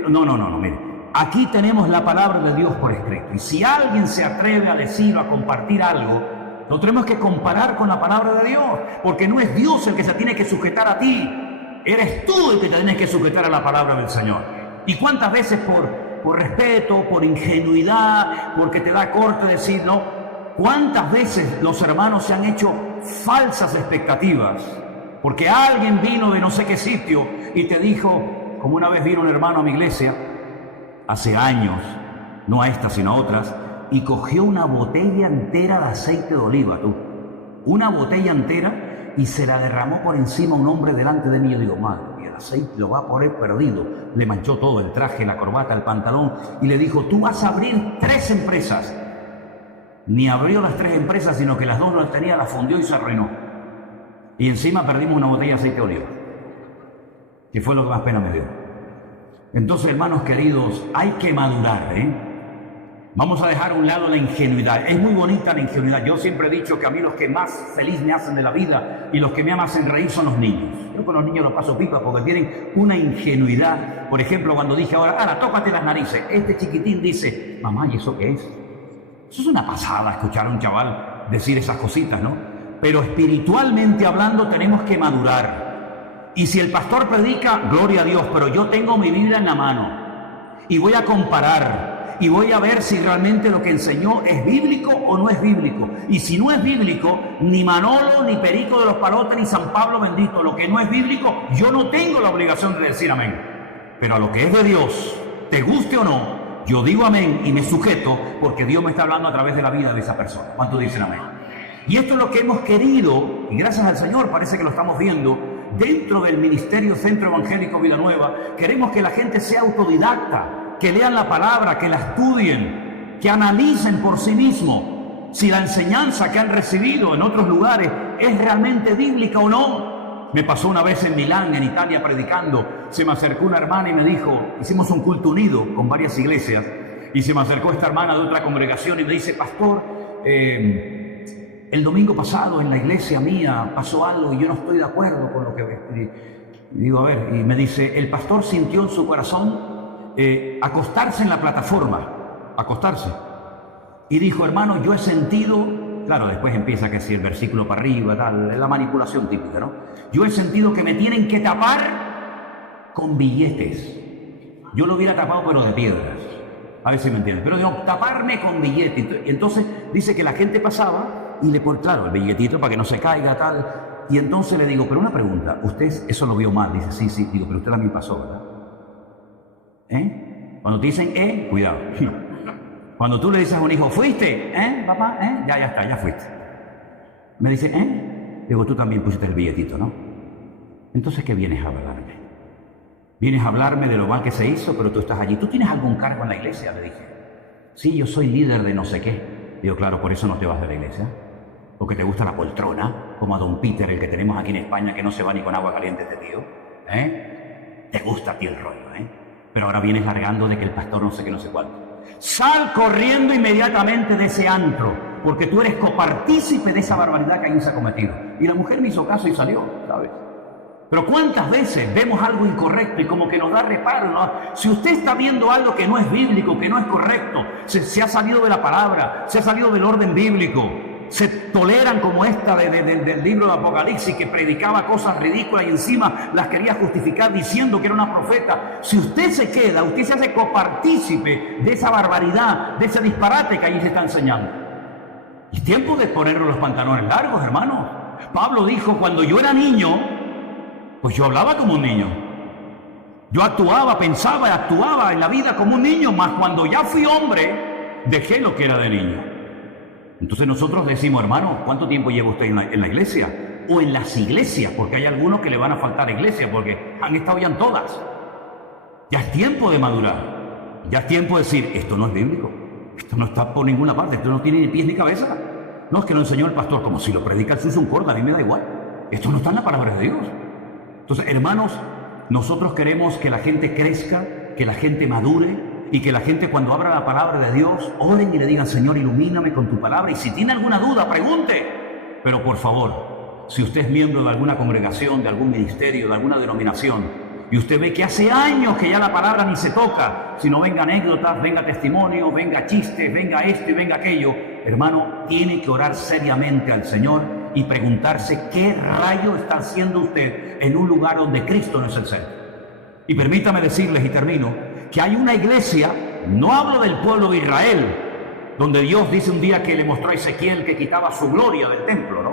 No, mire. Aquí tenemos la palabra de Dios por escrito. Y si alguien se atreve a decir o a compartir algo, lo tenemos que comparar con la palabra de Dios. Porque no es Dios el que se tiene que sujetar a ti. Eres tú el que te tienes que sujetar a la palabra del Señor. ¿Y cuántas veces por respeto, por ingenuidad, porque te da corte decir no? ¿Cuántas veces los hermanos se han hecho falsas expectativas? Porque alguien vino de no sé qué sitio y te dijo, como una vez vino un hermano a mi iglesia, hace años, no a esta sino a otras, y cogió una botella entera de aceite de oliva, una botella entera, y se la derramó por encima un hombre delante de mí. Yo digo, madre mía, aceite, lo va a poner perdido. Le manchó todo, el traje, la corbata, el pantalón, y le dijo, tú vas a abrir 3 empresas. Ni abrió las 3 empresas, sino que las 2 no las tenía, las fundió y se arruinó. Y encima perdimos una botella de aceite de oliva, que fue lo que más pena me dio. Entonces, hermanos queridos, hay que madurar, Vamos a dejar a un lado la ingenuidad. Es muy bonita la ingenuidad. Yo siempre he dicho que a mí los que más feliz me hacen de la vida y los que me hacen reír son los niños. Yo con los niños los paso pipa porque tienen una ingenuidad. Por ejemplo, cuando dije ahora, tócate las narices. Este chiquitín dice, mamá, ¿y eso qué es? Eso es una pasada, escuchar a un chaval decir esas cositas, ¿no? Pero espiritualmente hablando tenemos que madurar. Y si el pastor predica, gloria a Dios, pero yo tengo mi Biblia en la mano y voy a comparar y voy a ver si realmente lo que enseñó es bíblico o no es bíblico. Y si no es bíblico, ni Manolo, ni Perico de los Palotes, ni San Pablo bendito, lo que no es bíblico, yo no tengo la obligación de decir amén. Pero a lo que es de Dios, te guste o no, yo digo amén y me sujeto porque Dios me está hablando a través de la vida de esa persona. ¿Cuántos dicen amén? Y esto es lo que hemos querido, y gracias al Señor parece que lo estamos viendo, dentro del Ministerio Centro Evangélico Vida Nueva. Queremos que la gente sea autodidacta, que lean la palabra, que la estudien, que analicen por sí mismos si la enseñanza que han recibido en otros lugares es realmente bíblica o no. Me pasó una vez en Milán, en Italia, predicando. Se me acercó una hermana y me dijo, hicimos un culto unido con varias iglesias, y se me acercó esta hermana de otra congregación y me dice, pastor, el domingo pasado en la iglesia mía pasó algo y yo no estoy de acuerdo con lo que ve. Y digo, a ver, y me dice, el pastor sintió en su corazón acostarse en la plataforma, acostarse. Y dijo, hermano, yo he sentido, claro, después empieza que si el versículo para arriba, tal, la manipulación típica, ¿no? Yo he sentido que me tienen que tapar con billetes. Yo lo hubiera tapado, pero de piedras. A ver si me entienden. Pero digo, taparme con billetes. Entonces dice que la gente pasaba y le pone, claro, el billetito para que no se caiga, tal. Y entonces le digo, pero una pregunta, usted eso lo vio mal. Dice, sí, sí. Digo, pero usted también pasó, ¿verdad? Cuando te dicen, cuidado. Cuando tú le dices a un hijo, ¿fuiste? Papá, ya está, ya fuiste. Me dice, Digo, tú también pusiste el billetito, ¿no? Entonces, ¿qué vienes a hablarme? Vienes a hablarme de lo mal que se hizo, pero tú estás allí. ¿Tú tienes algún cargo en la iglesia? Le dije. Sí, yo soy líder de no sé qué. Digo, claro, por eso no te vas de la iglesia. Porque te gusta la poltrona, como a don Peter, el que tenemos aquí en España, que no se va ni con agua caliente este tío. Te gusta a ti el rollo, Pero ahora vienes largando de que el pastor no sé qué, no sé cuánto. Sal corriendo inmediatamente de ese antro, porque tú eres copartícipe de esa barbaridad que ahí se ha cometido. Y la mujer me hizo caso y salió, ¿sabes? Pero ¿cuántas veces vemos algo incorrecto y como que nos da reparo, ¿no? Si usted está viendo algo que no es bíblico, que no es correcto, se ha salido de la palabra, se ha salido del orden bíblico, se toleran como esta del libro de Apocalipsis, que predicaba cosas ridículas y encima las quería justificar diciendo que era una profeta. Si usted se queda, usted se hace copartícipe de esa barbaridad, de ese disparate que ahí se está enseñando. Es tiempo de ponernos los pantalones largos, hermanos. Pablo dijo, cuando yo era niño, pues yo hablaba como un niño. Yo actuaba, pensaba y actuaba en la vida como un niño, mas cuando ya fui hombre, dejé lo que era de niño. Entonces nosotros decimos, hermano, ¿cuánto tiempo lleva usted en la iglesia? O en las iglesias, porque hay algunos que le van a faltar iglesia, porque han estado ya en todas. Ya es tiempo de madurar. Ya es tiempo de decir, esto no es bíblico. Esto no está por ninguna parte, esto no tiene ni pies ni cabeza. No, es que lo enseñó el pastor, como si lo predica el Susun Corda, a mí me da igual. Esto no está en la palabra de Dios. Entonces, hermanos, nosotros queremos que la gente crezca, que la gente madure y que la gente cuando abra la palabra de Dios, oren y le digan, Señor, ilumíname con tu palabra. Y si tiene alguna duda, pregunte. Pero por favor, si usted es miembro de alguna congregación, de algún ministerio, de alguna denominación, y usted ve que hace años que ya la palabra ni se toca, sino venga anécdotas, venga testimonios, venga chistes, venga esto y venga aquello, hermano, tiene que orar seriamente al Señor y preguntarse qué rayo está haciendo usted en un lugar donde Cristo no es el centro. Y permítame decirles, y termino, que hay una iglesia, no hablo del pueblo de Israel, donde Dios dice un día que le mostró a Ezequiel que quitaba su gloria del templo, ¿no?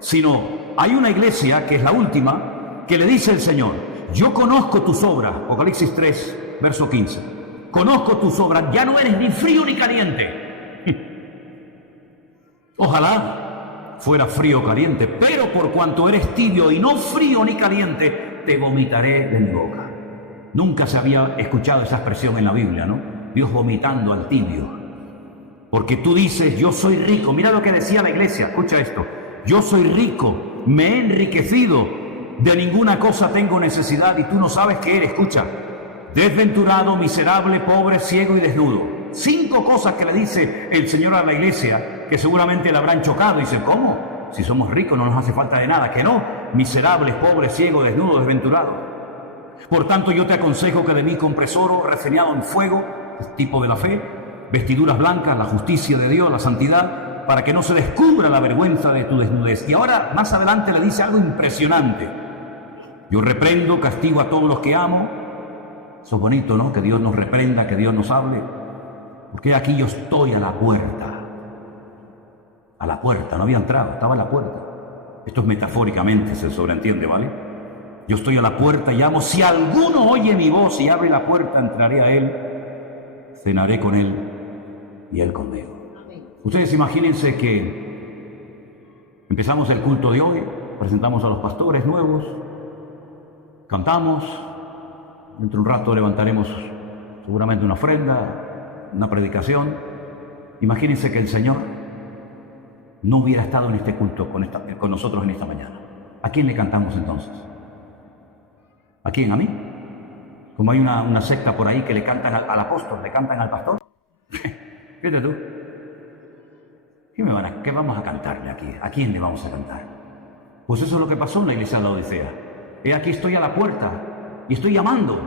Sino hay una iglesia, que es la última, que le dice el Señor, yo conozco tus obras, Apocalipsis 3, verso 15, conozco tus obras, ya no eres ni frío ni caliente. Ojalá fuera frío o caliente, pero por cuanto eres tibio y no frío ni caliente, te vomitaré de mi boca. Nunca se había escuchado esa expresión en la Biblia, ¿no? Dios vomitando al tibio. Porque tú dices, yo soy rico. Mira lo que decía la iglesia, escucha esto. Yo soy rico, me he enriquecido, de ninguna cosa tengo necesidad y tú no sabes qué eres. Escucha, desventurado, miserable, pobre, ciego y desnudo. 5 cosas que le dice el Señor a la iglesia que seguramente le habrán chocado. Dice, ¿cómo? Si somos ricos no nos hace falta de nada. Que no, miserables, pobres, ciegos, desnudos, desventurados. Por tanto yo te aconsejo que de mí compres oro refinado en fuego, tipo de la fe, vestiduras blancas, la justicia de Dios, la santidad, para que no se descubra la vergüenza de tu desnudez. Y ahora más adelante le dice algo impresionante. Yo reprendo, castigo a todos los que amo. Eso es bonito, ¿no? Que Dios nos reprenda, que Dios nos hable. Porque aquí yo estoy a la puerta. A la puerta, no había entrado, estaba a la puerta. Esto es metafóricamente, se sobreentiende, ¿vale? Yo estoy a la puerta y llamo. Si alguno oye mi voz y abre la puerta, entraré a él, cenaré con él y él conmigo. Ustedes imagínense que empezamos el culto de hoy, presentamos a los pastores nuevos, cantamos, dentro de un rato levantaremos seguramente una ofrenda, una predicación. Imagínense que el Señor no hubiera estado en este culto con nosotros en esta mañana. ¿A quién le cantamos entonces? ¿A quién? ¿A mí? Como hay una secta por ahí que le cantan al apóstol, le cantan al pastor. Fíjate tú. ¿Qué vamos a cantarle aquí? ¿A quién le vamos a cantar? Pues eso es lo que pasó en la iglesia de la Odisea. Aquí estoy a la puerta y estoy llamando.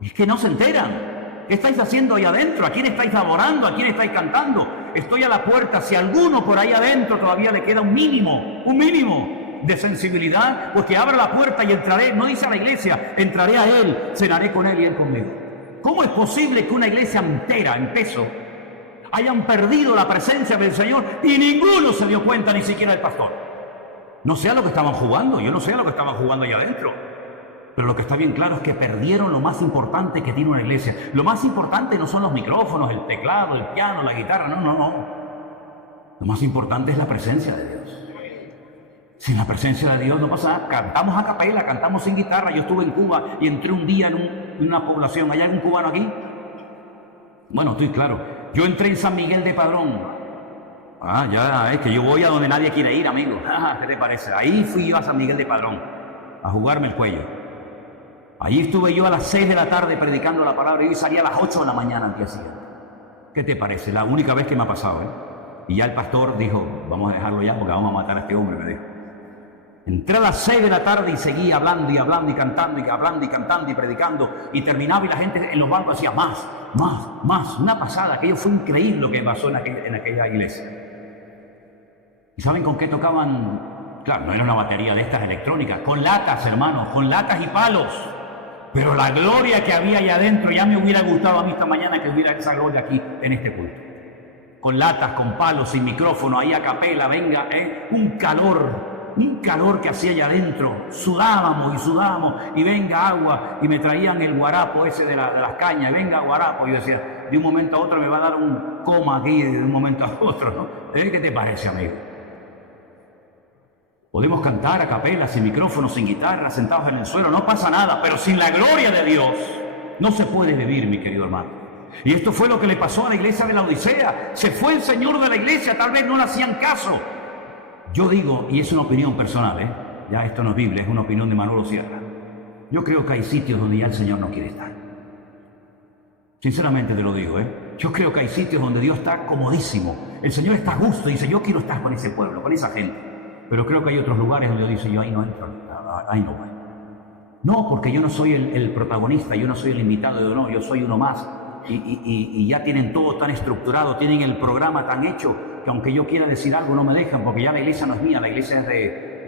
Y es que no se enteran. ¿Qué estáis haciendo ahí adentro? ¿A quién estáis adorando? ¿A quién estáis cantando? Estoy a la puerta. Si a alguno por ahí adentro todavía le queda un mínimo de sensibilidad, pues que abra la puerta y entraré. No dice a la iglesia, entraré a él, cenaré con él y él conmigo. ¿Cómo es posible que una iglesia entera, en peso, hayan perdido la presencia del Señor y ninguno se dio cuenta, ni siquiera el pastor? No sé a lo que estaban jugando, yo no sé a lo que estaban jugando allá adentro. Pero lo que está bien claro es que perdieron lo más importante que tiene una iglesia. Lo más importante no son los micrófonos, el teclado, el piano, la guitarra, no. Lo más importante es la presencia de Dios. Sin la presencia de Dios no pasa nada. Cantamos a capela, cantamos sin guitarra. Yo estuve en Cuba y entré un día en una población. ¿Hay algún cubano aquí? Bueno, estoy claro. Yo entré en San Miguel de Padrón. Ya es que yo voy a donde nadie quiere ir, amigo. ¿Qué te parece? Ahí fui yo a San Miguel de Padrón a jugarme el cuello. Allí estuve yo a las 6 de la tarde predicando la palabra y hoy salí a las 8 de la mañana al día siguiente. ¿Qué te parece? La única vez que me ha pasado, ¿eh? Y ya el pastor dijo, vamos a dejarlo ya porque vamos a matar a este hombre, me dijo. Entré a las 6 de la tarde y seguía hablando y hablando y cantando y hablando y cantando y predicando y terminaba y la gente en los bancos decía más. Una pasada, aquello fue increíble lo que pasó en aquella iglesia. ¿Y saben con qué tocaban? Claro, no era una batería de estas electrónicas, con latas, hermanos, con latas y palos. Pero la gloria que había allá adentro, ya me hubiera gustado a mí esta mañana que hubiera esa gloria aquí en este culto. Con latas, con palos, sin micrófono, ahí a capela, venga, un calor que hacía allá adentro. Sudábamos y venga agua, y me traían el guarapo ese de las cañas, y venga guarapo. Y yo decía, de un momento a otro me va a dar un coma aquí, de un momento a otro, ¿no? ¿Qué te parece, amigo? Podemos cantar a capela, sin micrófono, sin guitarra, sentados en el suelo, no pasa nada, pero sin la gloria de Dios no se puede vivir, mi querido hermano. Y esto fue lo que le pasó a la iglesia de la Odisea. Se fue el Señor de la iglesia, tal vez no le hacían caso. Yo digo, y es una opinión personal, ya esto no es Biblia, es una opinión de Manolo Sierra. Yo creo que hay sitios donde ya el Señor no quiere estar. Sinceramente te lo digo, Yo creo que hay sitios donde Dios está comodísimo. El Señor está a gusto, dice, yo quiero estar con ese pueblo, con esa gente. Pero creo que hay otros lugares donde dice, yo ahí no entro, ahí no voy. No, porque yo no soy el protagonista, yo no soy el invitado de honor, yo soy uno más. Y ya tienen todo tan estructurado, tienen el programa tan hecho, que aunque yo quiera decir algo no me dejan, porque ya la iglesia no es mía, la iglesia es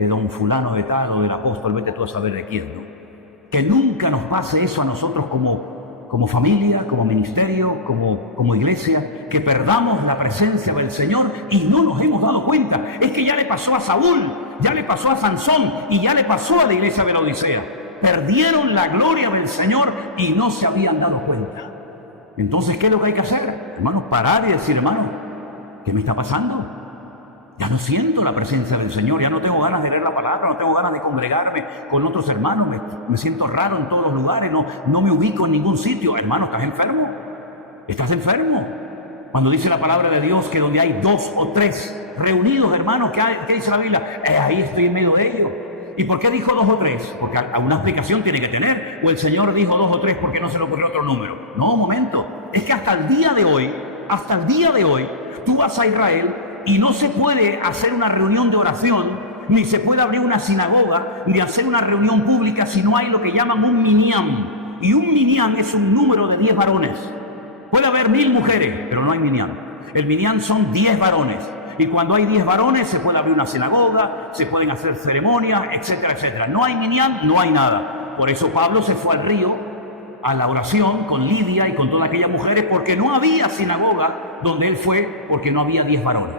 de don fulano de tal o del apóstol, vete tú a saber de quién, ¿no? Que nunca nos pase eso a nosotros como familia, como ministerio, como iglesia, que perdamos la presencia del Señor y no nos hemos dado cuenta. Es que ya le pasó a Saúl, ya le pasó a Sansón y ya le pasó a la iglesia de la Odisea. Perdieron la gloria del Señor y no se habían dado cuenta. Entonces, ¿qué es lo que hay que hacer? Hermanos, parar y decir, hermano, ¿qué me está pasando? Ya no siento la presencia del Señor, ya no tengo ganas de leer la palabra, no tengo ganas de congregarme con otros hermanos, me siento raro en todos los lugares, no me ubico en ningún sitio. Hermano, ¿estás enfermo? ¿Estás enfermo? Cuando dice la palabra de Dios que donde hay 2 o 3 reunidos, hermanos, ¿qué dice la Biblia? Ahí estoy en medio de ellos. ¿Y por qué dijo 2 o 3? Porque alguna explicación tiene que tener. O el Señor dijo 2 o 3 porque no se le ocurrió otro número. No, un momento. Es que hasta el día de hoy, tú vas a Israel y no se puede hacer una reunión de oración, ni se puede abrir una sinagoga, ni hacer una reunión pública si no hay lo que llaman un minyan. Y un minyan es un número de 10 varones. Puede haber 1000 mujeres, pero no hay minyan. El minyan son 10 varones. Y cuando hay 10 varones se puede abrir una sinagoga, se pueden hacer ceremonias, etcétera, etcétera. No hay minyan, no hay nada. Por eso Pablo se fue al río a la oración con Lidia y con todas aquellas mujeres, porque no había sinagoga donde él fue, porque no había 10 varones.